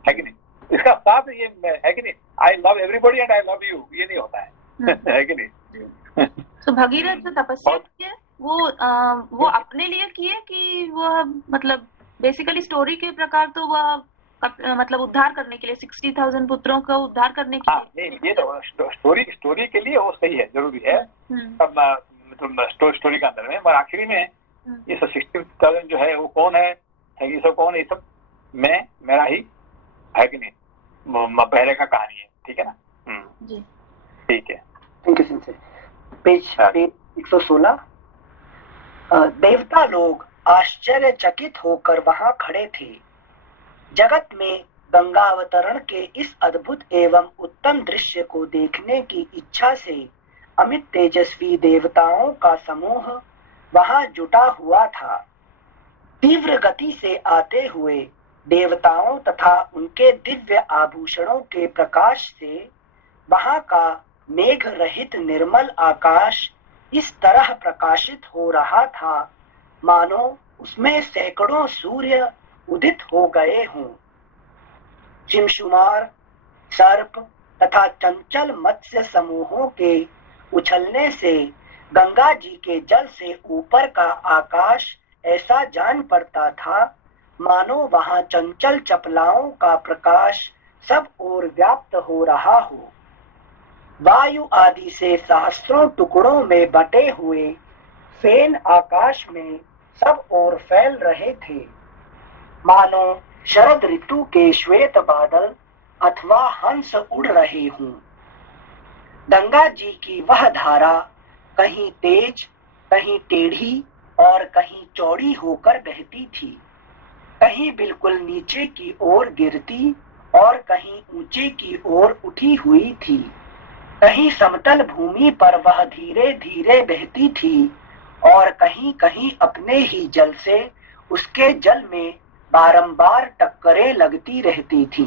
है कि नहीं? इसका साथ ये है कि नहीं, I love everybody and I love you, ये नहीं होता है कि नहीं? तो भगीरथ जो तपस्या की है वो अपने लिए किए कि वो मतलब बेसिकली स्टोरी के प्रकार, तो वह मतलब उद्धार करने के लिए 60,000 पुत्रों को उद्धार करने के लिए? नहीं, ये तो स्टोरी के लिए वो सही है, जरूरी है, मतलब स्टोरी के अंदर में, पर आखिरी में ये 60,000 जो है वो कौन है, ये सब कौन है? ये सब मैं, मेरा ही, है कि नहीं? पहले का कहानी है, ठीक है ना? जी ठीक है। Thank you sir. पेज 116। देवता लोग आश्चर्यचकित होकर वहां खड़े थे। जगत में गंगा अवतरण के इस अद्भुत एवं उत्तम दृश्य को देखने की इच्छा से अमित तेजस्वी देवताओं का समूह वहां जुटा हुआ था। तीव्र गति से आते हुए देवताओं तथा उनके दिव्य आभूषणों के प्रकाश से वहां का मेघ रहित निर्मल आकाश इस तरह प्रकाशित हो रहा था मानो उसमें सैकड़ों सूर्य उदित हो गए हों। चिमशुमार, सर्प तथा चंचल मत्स्य समूहों के उछलने से गंगा जी के जल से ऊपर का आकाश ऐसा जान पड़ता था मानो वहां चंचल चपलाओं का प्रकाश सब ओर व्याप्त हो रहा हो। वायु आदि से सहस्रों टुकड़ों में बटे हुए फेन आकाश में सब ओर फैल रहे थे मानो शरद ऋतु के श्वेत बादल अथवा हंस उड़ रहे हों। गंगा जी की वह धारा कहीं तेज, कहीं टेढ़ी और कहीं चौड़ी होकर बहती थी, कहीं बिल्कुल नीचे की ओर गिरती और कहीं ऊंचे की ओर उठी हुई थी। कहीं समतल भूमि पर वह धीरे धीरे बहती थी और कहीं कहीं अपने ही जल से उसके जल में बारंबार टक्करें लगती रहती थी।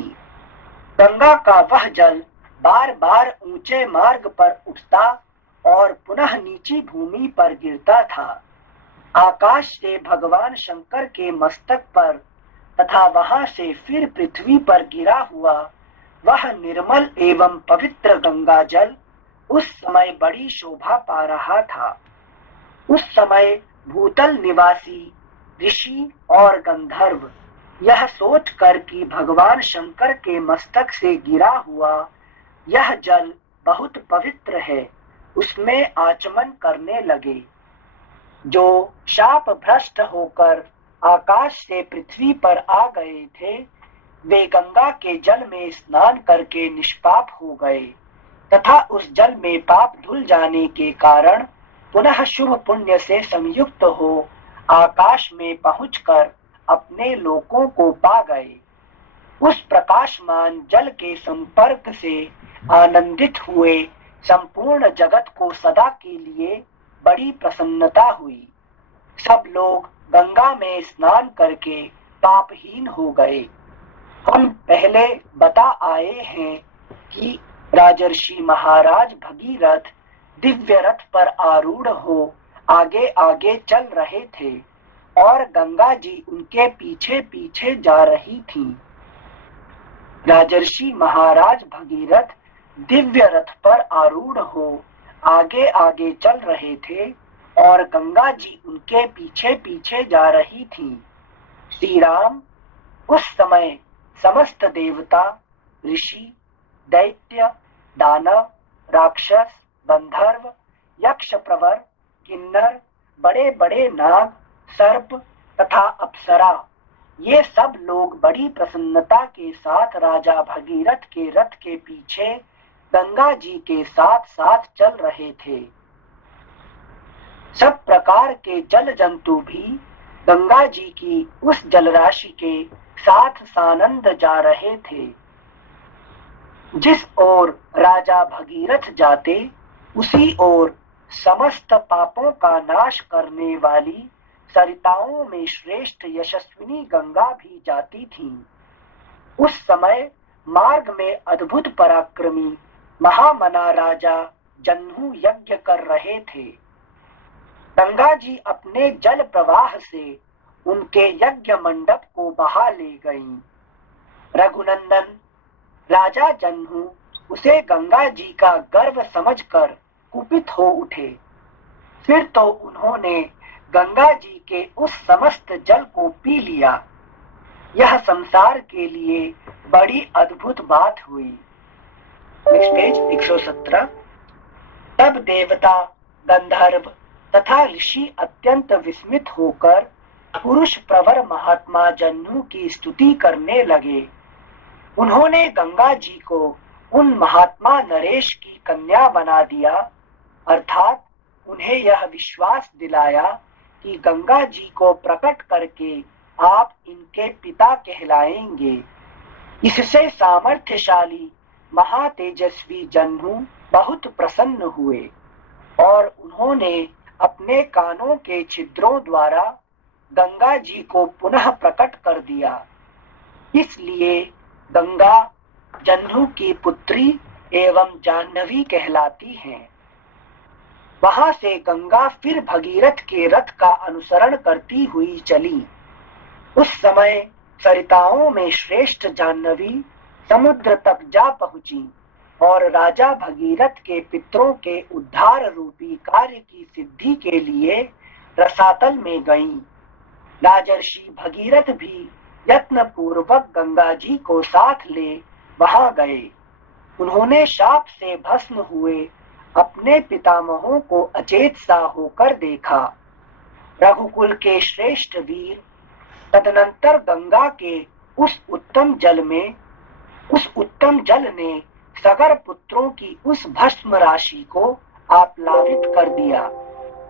गंगा का वह जल बार बार ऊंचे मार्ग पर उठता और पुनः नीची भूमि पर गिरता था। आकाश से भगवान शंकर के मस्तक पर तथा वहां से फिर पृथ्वी पर गिरा हुआ वह निर्मल एवं पवित्र गंगा जल उस समय बड़ी शोभा पा रहा था। उस समय भूतल निवासी ऋषि और गंधर्व यह सोचकर कि भगवान शंकर के मस्तक से गिरा हुआ यह जल बहुत पवित्र है, उसमें आचमन करने लगे। जो शाप भ्रष्ट होकर आकाश से पृथ्वी पर आ गए थे, वे गंगा के जल में स्नान करके निष्पाप हो गए तथा उस जल में पाप धुल जाने के कारण पुनः शुभ पुण्य से संयुक्त हो आकाश में पहुंचकर अपने लोकों को पा गए। उस प्रकाशमान जल के संपर्क से आनंदित हुए संपूर्ण जगत को सदा के लिए बड़ी प्रसन्नता हुई। सब लोग गंगा में स्नान करके पापहीन हो गए। हम पहले बता आए हैं कि राजर्षि महाराज भगीरथ दिव्य रथ पर आरूढ़ हो आगे आगे चल रहे थे और गंगा जी उनके पीछे पीछे जा रही थी। राजर्षि महाराज भगीरथ दिव्य रथ पर आरूढ़ हो आगे आगे चल रहे थे और गंगा जी उनके पीछे पीछे जा रही थी। श्री राम उस समय समस्त देवता, ऋषि, दैत्य, दानव, राक्षस, गंधर्व, यक्ष प्रवर, किन्नर, बड़े बड़े नाग, सर्प तथा अप्सरा, ये सब लोग बड़ी प्रसन्नता के साथ राजा भगीरथ के रथ के पीछे गंगा जी के साथ साथ चल रहे थे। सब प्रकार के जल जंतु भी गंगा जी की उस जलराशि के साथ सानंद जा रहे थे। जिस ओर राजा भगीरथ जाते उसी ओर समस्त पापों का नाश करने वाली सरिताओं में श्रेष्ठ यशस्विनी गंगा भी जाती थी। उस समय मार्ग में अद्भुत पराक्रमी महामना राजा जन्हू यज्ञ कर रहे थे। गंगा जी अपने जल प्रवाह से उनके यज्ञ मंडप को बहा ले गईं। रघुनंदन राजा जन्हू उसे गंगा जी का गर्व समझकर कुपित हो उठे। फिर तो उन्होंने गंगा जी के उस समस्त जल को पी लिया। यह संसार के लिए बड़ी अद्भुत बात हुई। Next page 117। तब देवता, गंधर्व तथा ऋषि अत्यंत विस्मित होकर पुरुष प्रवर महात्मा जन्हू की स्तुति करने लगे। उन्होंने गंगा जी को उन महात्मा नरेश की कन्या बना दिया, अर्थात उन्हें यह विश्वास दिलाया कि गंगा जी को प्रकट करके आप इनके पिता कहलाएंगे। इससे सामर्थ्यशाली महातेजस्वी जन्हू बहुत प्रसन्न हुए और उन्होंने अपने कानों के छिद्रों द्वारा गंगा जी को पुनः प्रकट कर दिया। इसलिए गंगा जन्हू की पुत्री एवं जाह्नवी कहलाती हैं। वहां से गंगा फिर भगीरथ के रथ का अनुसरण करती हुई चली। उस समय सरिताओं में श्रेष्ठ जाह्नवी समुद्र तक जा पहुंची और राजा भगीरथ के पितरों के उद्धार रूपी कार्य की सिद्धि के लिए रसातल में गईं। राजर्षि भगीरथ भी यत्न पूर्वक गंगा जी को साथ ले वहां गए। उन्होंने शाप से भस्म हुए अपने पितामहों को अचेत सा होकर देखा। रघुकुल के श्रेष्ठ वीर तदनंतर गंगा के उस उत्तम जल ने सगर पुत्रों की उस भस्म राशि को आप्लावित कर दिया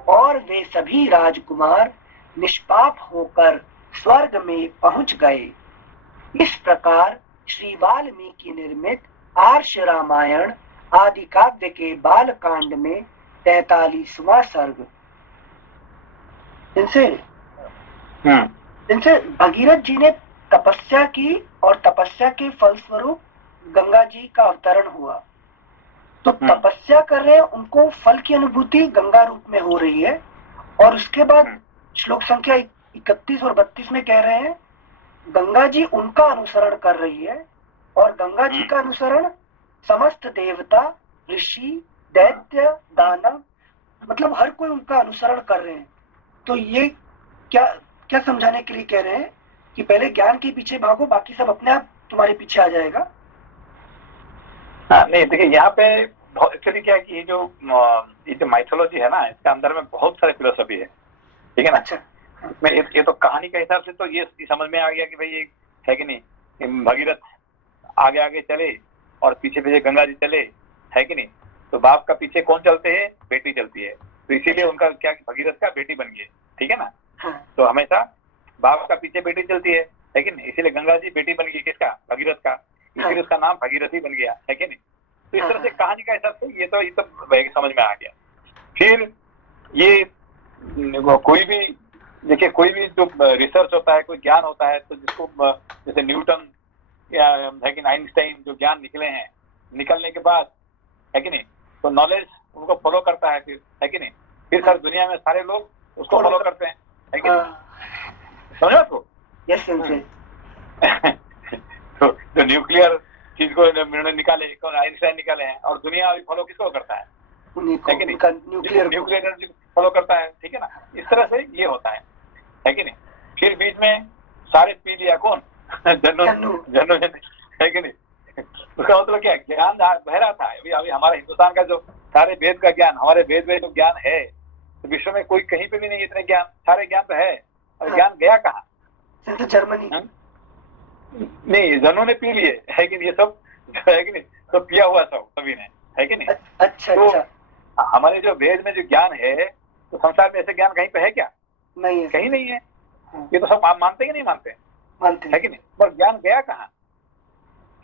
और वे सभी राजकुमार निष्पाप होकर स्वर्ग में पहुंच गए। इस प्रकार श्री वाल्मीकि निर्मित आर्ष रामायण आदि काव्य के बाल कांड में 43वां सर्ग। इनसे भगीरथ जी ने तपस्या की और तपस्या के फलस्वरूप गंगा जी का अवतरण हुआ। तो तपस्या कर रहे हैं, उनको फल की अनुभूति गंगा रूप में हो रही है। और उसके बाद श्लोक संख्या 31 और 32 में कह रहे हैं गंगा जी उनका अनुसरण कर रही है और गंगा जी का अनुसरण समस्त देवता, ऋषि, दैत्य, दानव, मतलब हर कोई उनका अनुसरण कर रहे हैं। तो ये क्या समझाने के लिए कह रहे हैं कि पहले ज्ञान के पीछे भागो, बाकी सब अपने आप तुम्हारे पीछे आ जाएगा। हाँ, नहीं देखिए यहाँ पे एक्चुअली क्या है कि ये जो माइथोलॉजी है ना, इसके अंदर में बहुत सारे फिलोसफी है, ठीक है ना। अच्छा। इसमें ये तो कहानी के हिसाब से तो ये समझ में आ गया कि भाई ये है कि नहीं, भगीरथ आगे आगे चले और पीछे पीछे गंगा जी चले, है कि नहीं। तो बाप का पीछे कौन चलते हैं, बेटी चलती है, तो इसीलिए उनका क्या भगीरथ का बेटी बन गई, ठीक है ना। हाँ। तो हमेशा बाप का पीछे बेटी चलती है कि नहीं, इसीलिए गंगा जी बेटी बन गई किसका, भगीरथ का, इसीलिए उसका नाम भगीरथी बन गया, है कि नहीं। तो इस तरह से कहानी का हिसाब से ये तो समझ में आ गया। फिर ये कोई भी देखिए, कोई भी जो रिसर्च होता है, कोई ज्ञान होता है, तो जिसको जैसे न्यूटन या है कि आइंस्टाइन जो ज्ञान निकले हैं, निकलने के बाद है कि नहीं, तो नॉलेज उनको फॉलो करता है फिर, है कि नहीं। फिर सर दुनिया में सारे लोग उसको फॉलो करते हैं, है कि नहीं। समझ आपको? Yes sir. तो जो न्यूक्लियर चीज को निकाले, कौन, आइंस्टाइन निकाले हैं, और दुनिया अभी फॉलो किसको करता है कि नहीं, न्यूक्लियर एनर्जी फॉलो करता है, ठीक है ना। इस तरह से ये होता है कि नहीं। फिर बीच में सारे पी लिया कौन, जन्नू है कि नहीं। उसका मतलब क्या, ज्ञान बह रहा था। अभी हमारे हिंदुस्तान का जो सारे वेद का ज्ञान, हमारे वेद में जो ज्ञान है, तो विश्व में कोई कहीं पे भी नहीं इतने ज्ञान, सारे ज्ञान तो है, और ज्ञान गया कहाँ, तो जर्मनी नहीं, जन्नू ने पी लिए, है कि नहीं, ये सब है कि नहीं, तो पिया हुआ सब सभी ने, है कि नहीं। अच्छा। तो हमारे जो वेद में जो ज्ञान है, तो संसार में ऐसे ज्ञान कहीं पे है क्या, नहीं है, कहीं नहीं है। ये तो सब मानते कि नहीं मानते, है कि नहीं। पर ज्ञान गया कहाँ,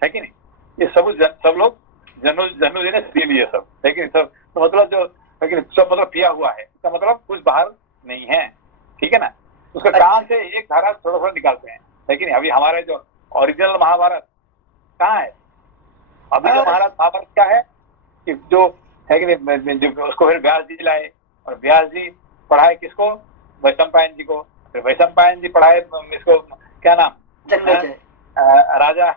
है कि नहीं। ये सब लोग जन्नू जी ने पी लिए सब, है कि नहीं। सब तो मतलब जो है कि नहीं, सब मतलब पिया हुआ है, इसका मतलब कुछ बाहर नहीं है, ठीक है ना। उसका कान से एक धारा थोड़ा थोड़ा निकालते हैं, है कि नहीं। अभी हमारे जो ओरिजिनल महाभारत कहाँ है, अभी जो महाभारत क्या है कि जो है कि नहीं, उसको फिर व्यास जी लाए, और व्यास जी पढ़ाए किसको, वैशंपायन जी को। फिर वैशंपायन जी पढ़ाए इसको, क्या नाम, राजा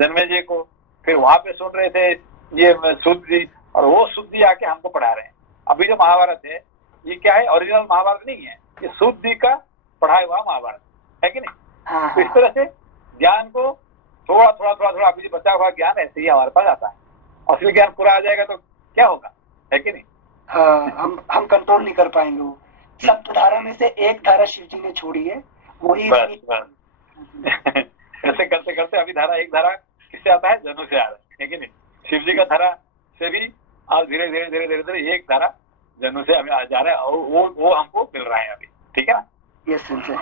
जन्मेजय को। फिर वहां पे सुन रहे थे ये सूत जी, और वो सूत जी आके हमको पढ़ा रहे हैं। अभी जो महाभारत है, ये क्या है, ओरिजिनल महाभारत नहीं है, ये सूत जी का पढ़ाया हुआ महाभारत, है कि नहीं। तो इस तरह से ज्ञान को थोड़ा थोड़ा अभी जो बचा हुआ ज्ञान ऐसे ही हमारे पास आता है। असली ज्ञान पूरा आ जाएगा तो क्या होगा, है कि नहीं। हाँ, हम कंट्रोल नहीं कर पाएंगे। वो सप्त धारा में से एक धारा शिव जी ने छोड़ी है, वही बस ऐसे करते करते अभी एक धारा किससे आता है, जन्नू से आ रहा है कि नहीं। शिव जी का धारा से भी आज धीरे धीरे एक धारा जन्नू से अभी आ जा रहा है, और वो हमको मिल रहा है अभी, ठीक है ना। Yes sir,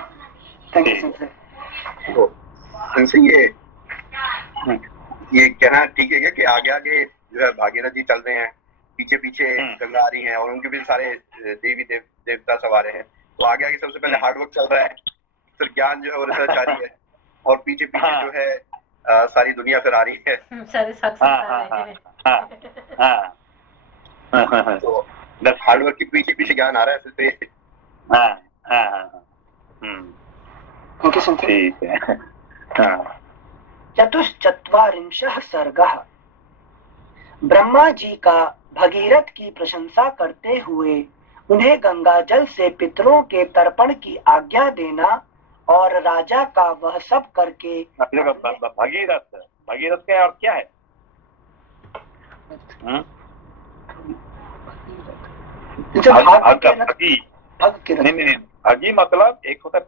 thank you sir. तो हमसे ये कहना ठीक है कि आगे आगे जो है भागीरथ जी चल रहे हैं, पीछे पीछे गंगा आ रही हैं, और उनके भी सारे देवी देवता सवार हैं। तो आगे आगे सबसे पहले हार्डवर्क चल रहा है, फिर ज्ञान जो है वो रिसर्च आ रही है, और पीछे पीछे जो है सारी दुनिया फिर आ रही है। तो हार्डवर्क के पीछे पीछे ज्ञान आ रहा है फिर से। ठीक है। चतुश्चत्वारिंशः सर्गः। ब्रह्मा जी का भगीरथ की प्रशंसा करते हुए उन्हें गंगा जल से पितरों के तर्पण की आज्ञा देना, और राजा का वह सब करके। भगीरथ का अर्थ क्या है? नहीं, भगी मतलब एक होता है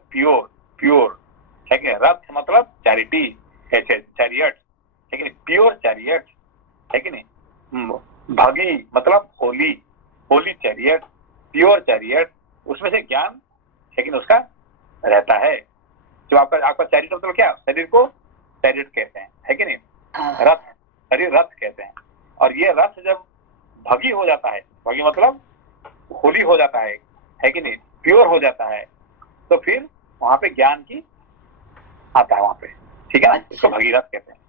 प्योर, है कि रथ मतलब चैरिटी, चैरियट, है कि नहीं, प्योर चैरियट, है कि नहीं। भगी मतलब होली चैरियट, प्योर चैरियट, उसमें से ज्ञान लेकिन उसका रहता है। जो आपका चैरिट मतलब क्या, शरीर को चैरिट कहते हैं, है कि नहीं। रथ, शरीर रथ कहते हैं। और ये रथ जब भगी हो जाता है, भगी मतलब होली हो जाता है कि नहीं, प्योर हो जाता है, तो फिर वहां पे ज्ञान की आता है वहां पे, ठीक है ना। इसको भगीरथ कहते हैं।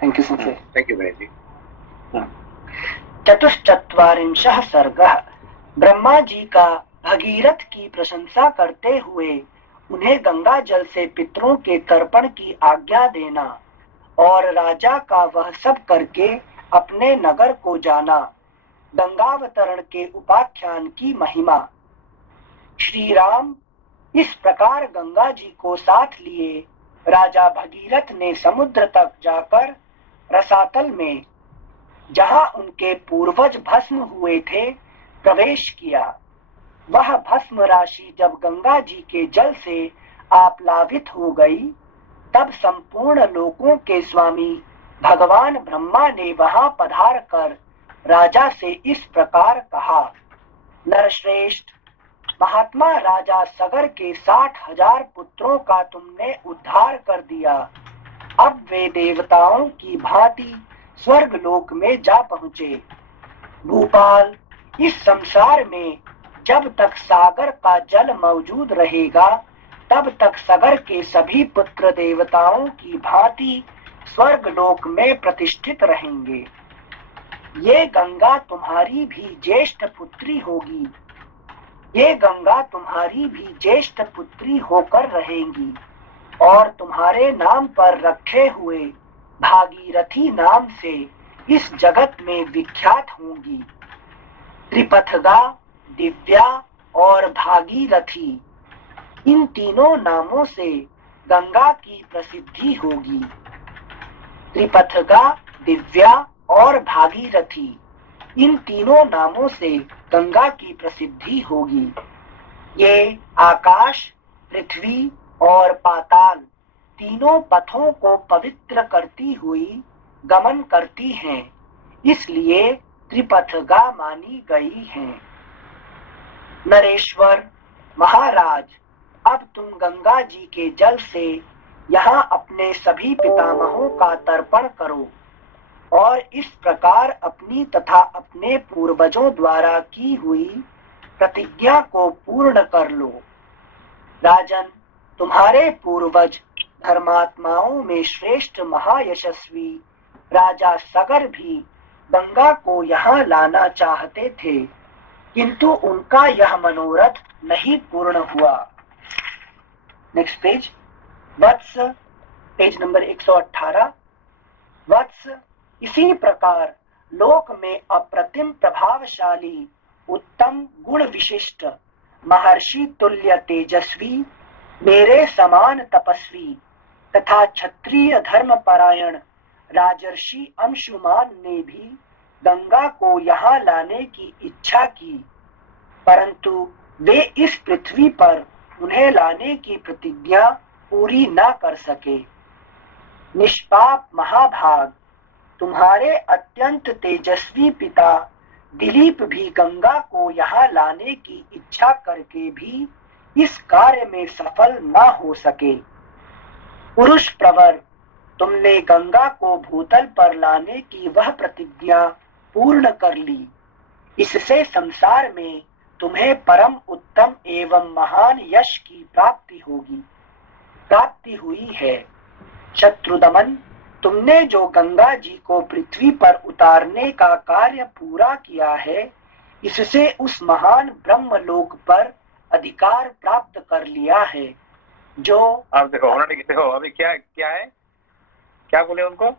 Thank you sir. Thank you ji. चतुश्चत्वारिंशः सर्गः। ब्रह्मा जी का भगीरथ की प्रशंसा करते हुए उन्हें गंगा जल से पितरों के तर्पण की आज्ञा देना, और राजा का वह सब करके अपने नगर को जाना। गंगावतरण के उपाख्यान की महिमा। श्री राम इस प्रकार गंगा जी को साथ लिए राजा भगीरथ ने समुद्र तक जाकर रसातल में जहां उनके पूर्वज भस्म हुए थे प्रवेश किया। वह भस्म राशि जब गंगा जी के जल से आप्लावित हो गई, तब संपूर्ण लोकों के स्वामी भगवान ब्रह्मा ने वहां पधार कर राजा से इस प्रकार कहा, नरश्रेष्ठ, महात्मा राजा सगर के 60,000 पुत्रों का तुमने उद्धार कर दिया। अब वे देवताओं की भांति स्वर्ग लोक में जा पहुंचे। भूपाल, इस संसार में जब तक सागर का जल मौजूद रहेगा, तब तक सगर के सभी पुत्र देवताओं की भांति स्वर्ग लोक में प्रतिष्ठित रहेंगे। ये गंगा तुम्हारी भी ज्येष्ठ पुत्री होगी। ये गंगा तुम्हारी भी ज्येष्ठ पुत्री होकर रहेंगी और तुम्हारे नाम पर रखे हुए भागीरथी नाम से इस जगत में विख्यात होंगी। त्रिपथगा, दिव्या और भागीरथी, इन तीनों नामों से गंगा की प्रसिद्धि होगी। त्रिपथगा, दिव्या और भागीरथी, इन तीनों नामों से गंगा की प्रसिद्धि होगी। ये आकाश, पृथ्वी और पाताल तीनों पथों को पवित्र करती हुई गमन करती हैं, इसलिए त्रिपथगा मानी गई हैं। नरेश्वर, महाराज, अब तुम गंगा जी के जल से यहाँ अपने सभी पितामहों का तर्पण करो और इस प्रकार अपनी तथा अपने पूर्वजों द्वारा की हुई प्रतिज्ञा को पूर्ण कर लो। राजन, तुम्हारे पूर्वज धर्मात्माओं में श्रेष्ठ महायशस्वी राजा सगर भी गंगा को यहाँ लाना चाहते थे, किंतु उनका यह मनोरथ नहीं पूर्ण हुआ। नेक्स्ट पेज, वत्स, पेज नंबर 118। वत्स, इसी प्रकार लोक में अप्रतिम प्रभावशाली, उत्तम गुण विशिष्ट, महर्षि तुल्य तेजस्वी, मेरे समान तपस्वी तथा क्षत्रिय धर्म परायण राजर्षि अंशुमान ने भी गंगा को यहाँ लाने की इच्छा की, परंतु वे इस पृथ्वी पर उन्हें लाने की प्रतिज्ञा पूरी न कर सके। निष्पाप महाभाग, तुम्हारे अत्यंत तेजस्वी पिता दिलीप भी गंगा को यहाँ लाने की इच्छा करके भी इस कार्य में सफल न हो सके। पुरुष प्रवर, तुमने गंगा को भूतल पर लाने की वह प्रतिज्ञा पूर्ण कर ली, इससे संसार में तुम्हें परम उत्तम एवं महान यश की प्राप्ति हुई है। शत्रुदमन, तुमने जो गंगा जी को पृथ्वी पर उतारने का कार्य पूरा किया है, इससे उस महान ब्रह्मलोक पर अधिकार प्राप्त कर लिया है, जो अब देखो उन्होंने देखो अभी क्या क्या है, क्या बोले उनको,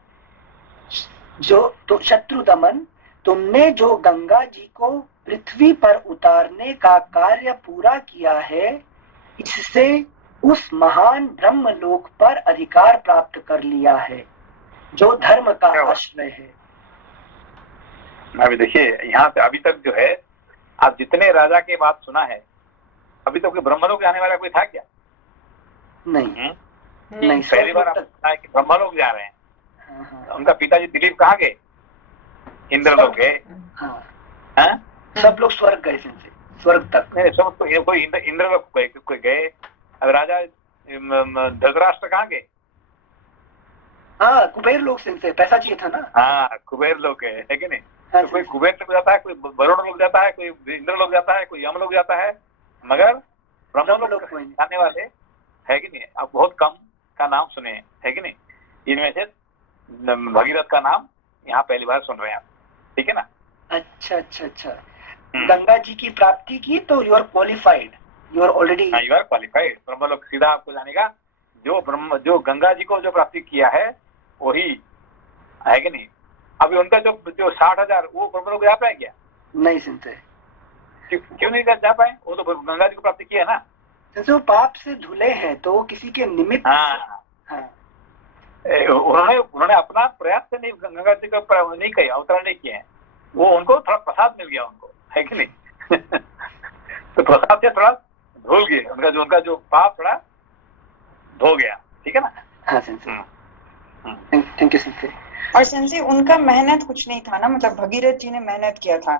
जो तो शत्रुदमन, तुमने जो गंगा जी को पृथ्वी पर उतारने का कार्य पूरा किया है, इससे उस महान ब्रह्मलोक पर अधिकार प्राप्त कर लिया है, जो धर्म का आश्रय है। अभी देखिए यहाँ पे अभी तक जो है आप जितने राजा की बात सुना है, अभी तक ब्रह्मलोक जाने वाला कोई था क्या? नहीं, नहीं, पहली बार आपको सुना है कि ब्रह्मलोक जा रहे हैं। हाँ, उनका पिताजी दिलीप कहाँ गए? इंद्रलोक गए। हाँ, सब लोग स्वर्ग गए, स्वर्ग तक। नहीं, सब तो कोई इंद्रलोक कोई गए। अब राजा धृतराष्ट्र कहाँ गए? हाँ, कुबेर लोग से पैसा चाहिए था ना। हाँ, कुबेर लोग है कि नहीं? हाँ, तो कोई कुबेर लोग जाता है, कोई वरुण लोग जाता है, कोई इंद्र लोग जाता है, कोई यम लोग जाता है, मगर ब्रह्मलोक जाने वाले है कि नहीं? अब बहुत कम का नाम सुने है कि नहीं? इनमें से भगीरथ का नाम यहाँ पहली बार सुन रहे हैं आप, ठीक है ना? अच्छा अच्छा अच्छा, गंगा जी की प्राप्ति की तो you are qualified, you are already, you are qualified. Brahmalok सीधा आपको जाने का, जो गंगा जी को जो प्राप्ति किया है वही है कि नहीं? अभी उनका जो 60,000 वो ब्रह्मलोक जा पाए क्या? नहीं सुनते। क्यों नहीं जा पाए? वो तो गंगा जी को प्राप्ति किया ना। जो पाप से धुले हैं तो किसी के निमित्त। हाँ, हाँ, उन्होंने उन्होंने अपना प्रयास से नहीं गंगा जी का नहीं किया, अवतरण नहीं किए हैं, वो उनको थोड़ा प्रसाद मिल गया उनको, है कि नहीं? तो प्रसाद से थोड़ा धुल गए, उनका जो पाप थोड़ा धो गया, ठीक है ना? हाँ सेंसे, थैंक यू सेंसे। और सेंसे उनका मेहनत कुछ नहीं था ना, मतलब भगीरथ जी ने मेहनत किया था।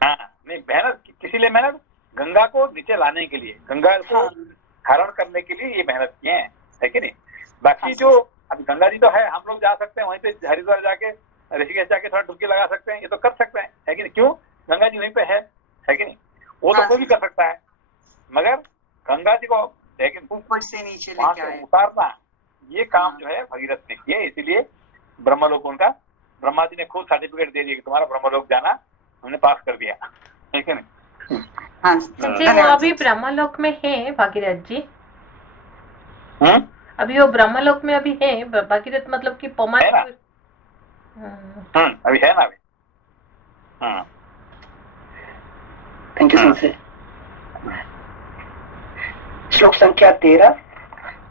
हाँ, नहीं मेहनत किसी लिए, मेहनत गंगा को नीचे लाने के लिए, गंगा को धारण करने के लिए ये मेहनत किए हैं, है कि नहीं? बाकी जो अभी गंगा जी तो है, हम लोग जा सकते हैं वहीं पे, हरिद्वार जाके ऋषिकेश जाके थोड़ा डुबकी लगा सकते हैं, ये तो कर सकते हैं, है कि नहीं? क्यों? गंगा जी वहीं पे है कि नहीं? वो तो कोई भी कर सकता है, मगर गंगा जी को लेकिन ऊपर से नीचे वहां लेके से आए। उतारना, ये काम जो है भगीरथ ने किया, इसीलिए ब्रह्मलोक उनका, ब्रह्मा जी ने खुद सर्टिफिकेट दे दिया कि तुम्हारा ब्रह्मलोक जाना हमने पास कर दिया, ठीक है ना? हाँ जी, वो अभी ब्रह्मलोक में है भागीरथ जी? अभी वो ब्रह्मलोक में अभी है भागीरथ, मतलब कि अभी है ना अभी। Thank you sensei. श्लोक संख्या 13।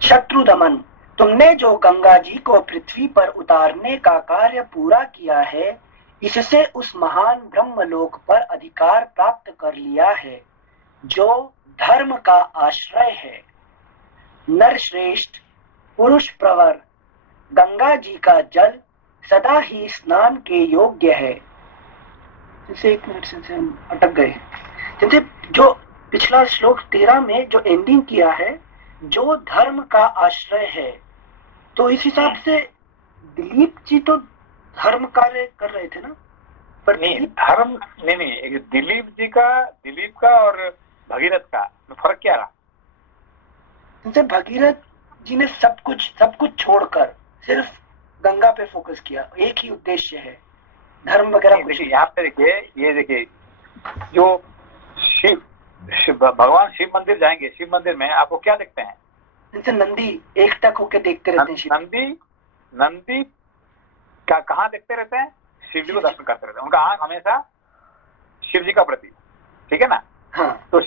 शत्रु दमन, तुमने जो गंगा जी को पृथ्वी पर उतारने का कार्य पूरा किया है, इससे उस महान ब्रह्मलोक पर अधिकार प्राप्त कर लिया है जो धर्म का आश्रय है। नर श्रेष्ठ, पुरुष प्रवर, गंगा जी का जल सदा ही स्नान के योग्य है। जैसे एक मिनट से हम अटक गए, जैसे जो पिछला श्लोक 13 में जो एंडिंग किया है, जो धर्म का आश्रय है, तो इस हिसाब से दिलीप जी तो धर्म कार्य कर रहे थे ना? पर नहीं, धर्म नहीं, दिलीप का और भगीरथ का फर्क क्या रहा? जैसे भगीरथ जी ने सब कुछ छोड़कर सिर्फ गंगा पे फोकस किया, एक ही उद्देश्य है, धर्म वगैरह कुछ नहीं। यहाँ पे देखिए, ये देखिए, जो भगवान शिव मंदिर जाएंगे, शिव मंदिर में आपको क्या देखते हैं? जैसे नंदी एकटक होके देखते रहते हैं। नंदी का कहाँ देखते रहते हैं? शिव जी को दर्शन करते रहते हैं, उनका आंख हमेशा शिव जी का प्रति, ठीक है ना? हाँ। तो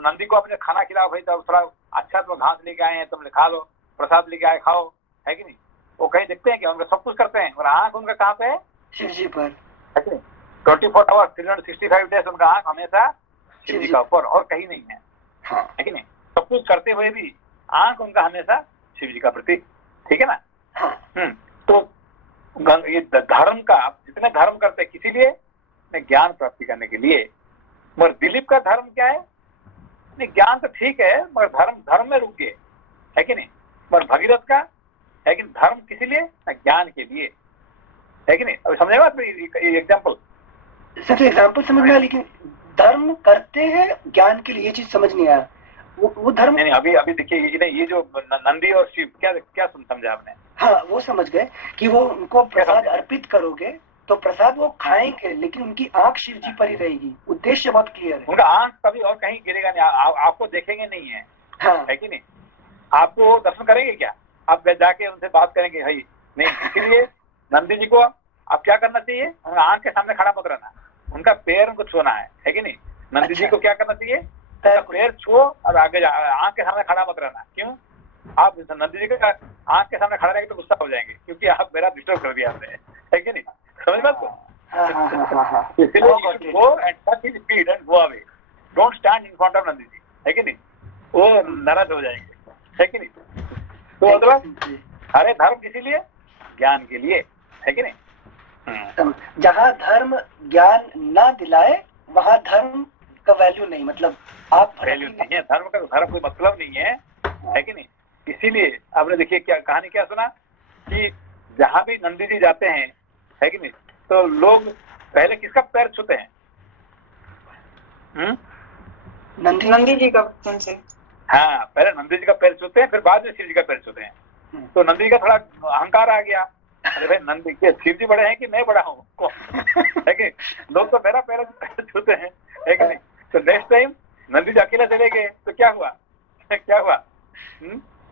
नंदी को अपने खाना खिलाओ भाई, तो थोड़ा अच्छा, तुम घास लेके आए हैं, तुम खा लो, प्रसाद लेके आए खाओ, है कि नहीं? वो कहीं देखते हैं कि उनका सब कुछ करते हैं, और आंख उनका कहाँ पे है? शिव जी पर। 24 आवर्स 365 डेज उनका आंख हमेशा शिव जी का ऊपर, और कहीं नहीं है, है कि नहीं? सब कुछ करते हुए भी आंख उनका हमेशा शिव जी का प्रति, ठीक है ना? तो ये धर्म का, जितने धर्म करते हैं किसी लिए? ज्ञान प्राप्ति करने के लिए। मगर दिलीप का धर्म क्या है? नहीं, ज्ञान तो ठीक है, मगर धर्म में रुक गए, है कि नहीं? मगर भगीरथ का है कि धर्म किसी लिए? ज्ञान के लिए, है कि नहीं? अभी समझेगा एग्जाम्पल? सिर्फ एग्जाम्पल समझ में आया, लेकिन धर्म करते हैं ज्ञान के लिए, ये चीज समझ नहीं आया। वो धर्म नहीं, अभी देखिए, ये जो नंदी और शिव, क्या समझा आपने? हाँ, वो समझ गए कि वो उनको प्रसाद अर्पित करोगे तो प्रसाद वो खाएंगे, लेकिन उनकी आंख शिव जी पर ही रहेगी। उद्देश्य बहुत क्लियर है। उनका आंख कभी और कहीं गिरेगा नहीं, आपको देखेंगे नहीं है, हाँ। है कि नहीं? आपको दर्शन करेंगे क्या? आप जाके उनसे बात करेंगे भाई? नहीं। इसीलिए नंदी जी को आप क्या करना चाहिए? उनका आंख के सामने खड़ा मत रहना, उनका पैर उनको छूना है कि नहीं? नंदी जी को क्या करना चाहिए? पैर छुओ और आगे आंख के सामने खड़ा मत रहना। क्यों? आप नंदी जी का आंख के सामने खड़ा रहेंगे तो गुस्सा हो जाएंगे, क्योंकि आप मेरा डिस्टर्ब कर दिया आपने, है कि नहीं? समझ बात को? इसलिए go and touch his feet and go away, don't stand in front of Nandi ji, है कि नहीं? वो नाराज हो जाएंगे, है कि नहीं? तो मतलब अरे धर्म किसी लिए? ज्ञान के लिए, है कि नहीं? जहाँ धर्म ज्ञान ना दिलाए वहाँ धर्म का वैल्यू नहीं, मतलब आप वैल्यू नहीं है, धर्म का कोई मतलब नहीं है कि नहीं? इसीलिए आपने देखिए क्या कहानी क्या सुना कि जहाँ भी नंदी जी जाते हैं, है कि नहीं, तो लोग पहले किसका पैर छूते हैं? नंदी जी का। हाँ, पहले नंदी जी का पैर छूते हैं, फिर बाद में शिव जी का पैर छूते हैं। तो नंदी जी का थोड़ा अहंकार आ गया, अरे भाई नंदी के शिव जी बड़े हैं कि मैं बड़ा हूँ, है कि? लोग तो मेरा पैर छूते हैं, है कि नहीं? तो नेक्स्ट टाइम नंदी जी अकेले चले गए तो क्या हुआ?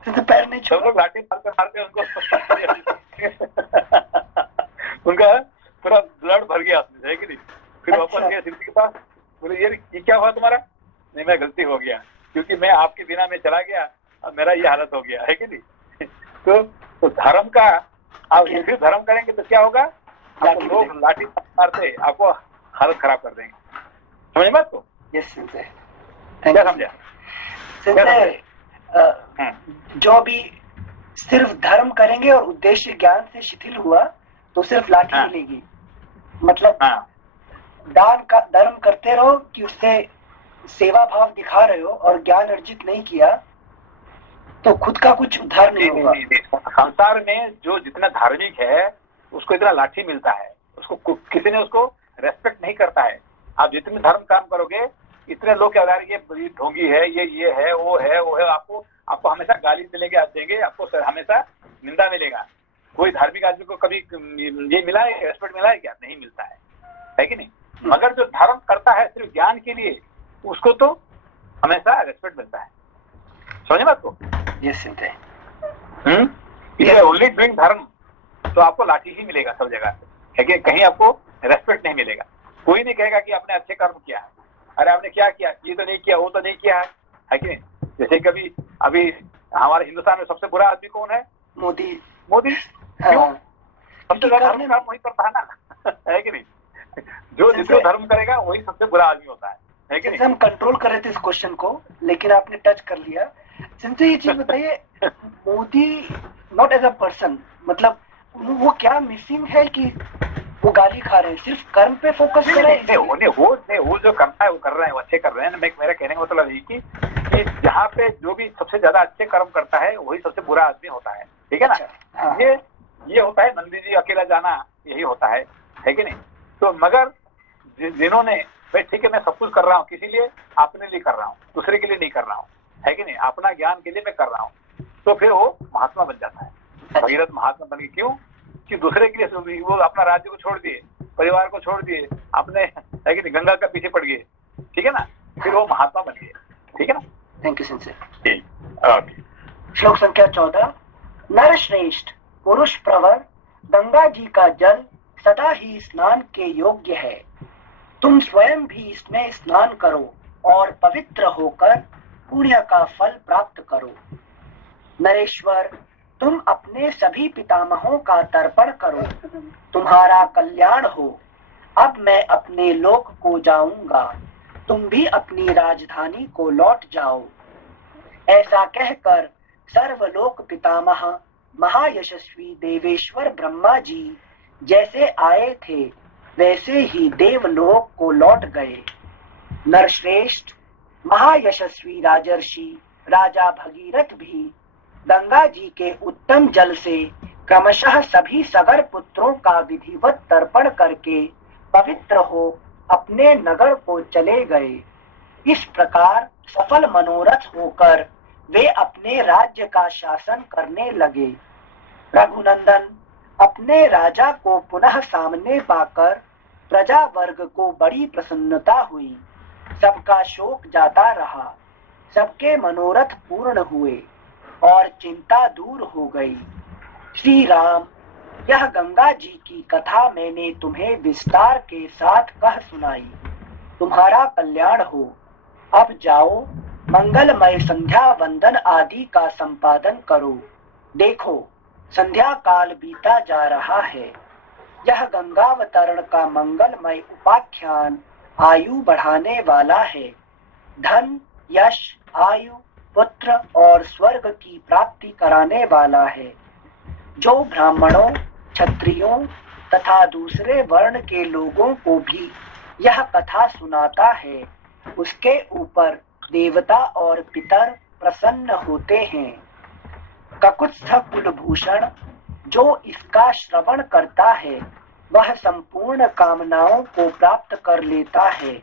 तो पैर नहीं सब लोग लाठी मारते उनको उनका पूरा ब्लड भर गया, है कि नहीं? फिर वापस गए शिव जी के पास, बोले ये क्या हुआ तुम्हारा? नहीं, मैं गलती हो गया, क्योंकि मैं आपके बिना में चला गया, अब मेरा ये हालत हो गया, है कि नहीं? तो तो धर्म का आप फिर धर्म करेंगे तो क्या होगा, आपको लोग लाठी मारते आपको हालत खराब कर देंगे। समझ बात को? यस सिंसे, क्या समझा? जो भी सिर्फ धर्म करेंगे और उद्देश्य ज्ञान से शिथिल हुआ तो सिर्फ लाठी मिलेगी। मतलब धर्म करते रहो कि उससे सेवा भाव दिखा रहे हो और ज्ञान अर्जित नहीं किया तो खुद का कुछ उद्धार नहीं होगा। संसार में जो जितना धार्मिक है उसको इतना लाठी मिलता है, उसको किसी ने उसको रेस्पेक्ट नहीं करता है। आप जितने धर्म काम करोगे इतने लोग क्या ये ढोंगी है, ये है, वो है, आपको हमेशा गाली मिलेंगे, आप देंगे, आपको हमेशा निंदा मिलेगा। कोई धार्मिक आदमी को कभी ये मिला है, रेस्पेक्ट मिला है क्या? नहीं मिलता है कि नहीं? मगर जो धर्म करता है सिर्फ ज्ञान के लिए उसको तो हमेशा रेस्पेक्ट मिलता है। समझे बात को? यस ओनली डूइंग धर्म तो आपको लाठी ही मिलेगा सब जगह, है कि कहीं आपको रेस्पेक्ट नहीं मिलेगा। कोई नहीं कहेगा कि आपने अच्छे कर्म किया है, अरे आपने क्या किया, ये तो नहीं किया, वो तो नहीं किया है कि नहीं? जैसे कभी अभी हमारे हिंदुस्तान में सबसे बुरा आदमी कौन है? मोदी। क्यों? सबसे ज्यादा धर्म काम वही करता है ना, है कि नहीं? जो जिसको धर्म करेगा वही सबसे बुरा आदमी होता है कि नहीं? हम कंट्रोल कर रहे थे इस क्वेश्चन को लेकिन आपने टच कर लिया। सिंसे ये चीज बताइए, Modi not as a person, मतलब वो क्या मिसिंग है कि वो गाली खा रहे हैं, सिर्फ कर्म पे फोकस कर रहे हैं? वो जो करता है वो कर रहे हैं, वो अच्छे कर रहे हैं। मेरा कहने का मतलब है कि जहाँ पे जो भी सबसे ज्यादा अच्छे कर्म करता है वही सबसे बुरा आदमी होता है, ठीक है ना? हाँ। ये होता है नंदी जी अकेला जाना, यही होता है कि नहीं? तो मगर जिन्होंने भाई ठीक है मैं सब कुछ कर रहा हूँ, किसी लिए, अपने लिए कर रहा हूँ, दूसरे के लिए नहीं कर रहा हूँ, है कि नहीं? अपना ज्ञान के लिए मैं कर रहा हूँ, तो फिर वो महात्मा बन जाता है। भगीरथ महात्मा बन गए। क्यों? कि दूसरे के लिए वो अपना राज्य को छोड़ दिए, परिवार को छोड़ दिए, अपने है कि नहीं गंगा का पीछे पड़ गए, ठीक है ना? फिर वो महात्मा बन गए, ठीक है ना? थैंक यू सिंसे। ओके। श्लोक संख्या 14। नर श्रेष्ठ पुरुष प्रवर, गंगा जी का जल सदा ही स्नान के योग्य है। तुम स्वयं भी इसमें स्नान करो और पवित्र होकर पुण्य का फल प्राप्त करो। नरेश्वर, तुम अपने सभी पितामहों का तर्पण करो, तुम्हारा कल्याण हो। अब मैं अपने लोक को जाऊंगा, तुम भी अपनी राजधानी को लौट जाओ। ऐसा कहकर सर्वलोक पितामह महायशस्वी देवेश्वर ब्रह्मा जी जैसे आए थे वैसे ही देवलोक को लौट गए। नरश्रेष्ठ महायशस्वी राजर्षि राजा भगीरथ भी गंगा जी के उत्तम जल से क्रमशः सभी सगर पुत्रों का विधिवत तर्पण करके पवित्र हो अपने नगर को चले गए। इस प्रकार सफल मनोरथ होकर वे अपने राज्य का शासन करने लगे। रघुनंदन, अपने राजा को पुनः सामने पाकर प्रजा वर्ग को बड़ी प्रसन्नता हुई। सबका शोक जाता रहा, सबके मनोरथ पूर्ण हुए और चिंता दूर हो गई। श्री राम, यह गंगा जी की कथा मैंने तुम्हें विस्तार के साथ कह सुनाई। तुम्हारा कल्याण हो। अब जाओ, मंगलमय संध्या वंदन आदि का संपादन करो। देखो, संध्या काल बीता जा रहा है। यह गंगावतरण का मंगलमय उपाख्यान आयु बढ़ाने वाला है। धन, यश, आयु, पुत्र और स्वर्ग की प्राप्ति कराने वाला है। जो ब्राह्मणों, क्षत्रियों तथा दूसरे वर्ण के लोगों को भी यह कथा सुनाता है उसके ऊपर देवता और पितर प्रसन्न होते हैं। ककुत्स्थ कुलभूषण, जो इसका श्रवण करता है वह संपूर्ण कामनाओं को प्राप्त कर लेता है।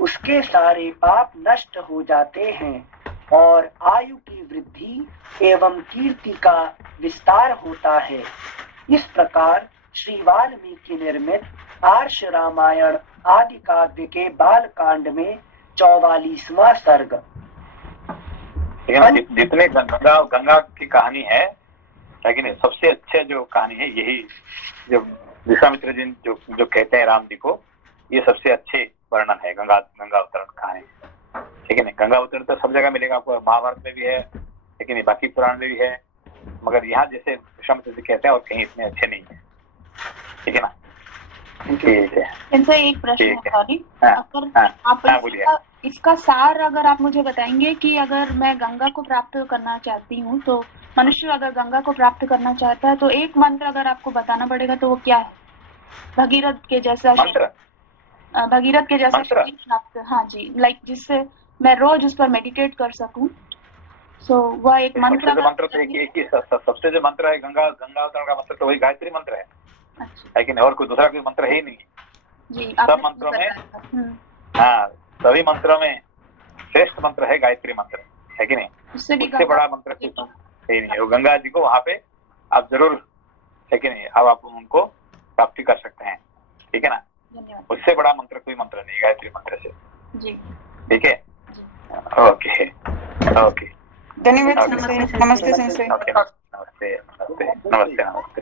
उसके सारे पाप नष्ट हो जाते हैं और आयु की वृद्धि एवं कीर्ति का विस्तार होता है। इस प्रकार श्री वाल्मीकि निर्मित आर्ष रामायण आदि काव्य के बाल कांड में 44वां सर्ग। जितने गंगा की कहानी है कि नहीं, सबसे अच्छे जो कहानी है यही जो विश्वामित्र जी जो कहते हैं राम जी को, ये सबसे अच्छे वर्णन है गंगा अवतरण कहानी, ठीक है नहीं? गंगा अवतरण तो सब जगह मिलेगा आपको, महाभारत में भी है, लेकिन बाकी पुराण में भी है, मगर यहाँ जैसे विषम सिद्धि कहते हैं और कहीं इतने अच्छे नहीं है, ठीक है ना। ठीक है, इनसे एक प्रश्न है, ठीक है। सॉरी, हाँ, अगर हाँ, आप हाँ, बोलिए। इसका सार अगर आप मुझे बताएंगे कि अगर मैं गंगा को प्राप्त करना चाहती हूँ, तो मनुष्य अगर गंगा को प्राप्त करना चाहता है तो एक मंत्र अगर आपको बताना पड़ेगा तो वो क्या है? भगीरथ के जैसा मंत्र? भगीरथ के जैसा मंत्र? शरीर प्राप्त, हाँ जी, लाइक जिससे मैं रोज उस पर मेडिटेट कर सकूं। सो वह एक मंत्र सबसे जो मंत्र तो एक ही सबसे जो मंत्र है गंगा अवतरण का मंत्र तो वही गायत्री मंत्र है, अच्छा लेकिन और कोई दूसरा कोई मंत्र है ही नहीं। जी, सब मंत्रों में, हाँ, सभी मंत्रों में श्रेष्ठ मंत्र है गायत्री मंत्र, है कि नहीं। उससे भी उससे बड़ा मंत्र कोई है नहीं है। वो गंगा जी को वहां पे आप जरूर, है कि नहीं, अब आप उनको प्राप्ति कर सकते हैं, ठीक है ना। धन्यवाद उससे बड़ा मंत्र कोई मंत्र नहीं गायत्री मंत्र से, जी। ठीक है। ओके ओके, धन्यवाद सेंसे। नमस्ते सेंसे। ओके, नमस्ते नमस्ते नमस्ते नमस्ते।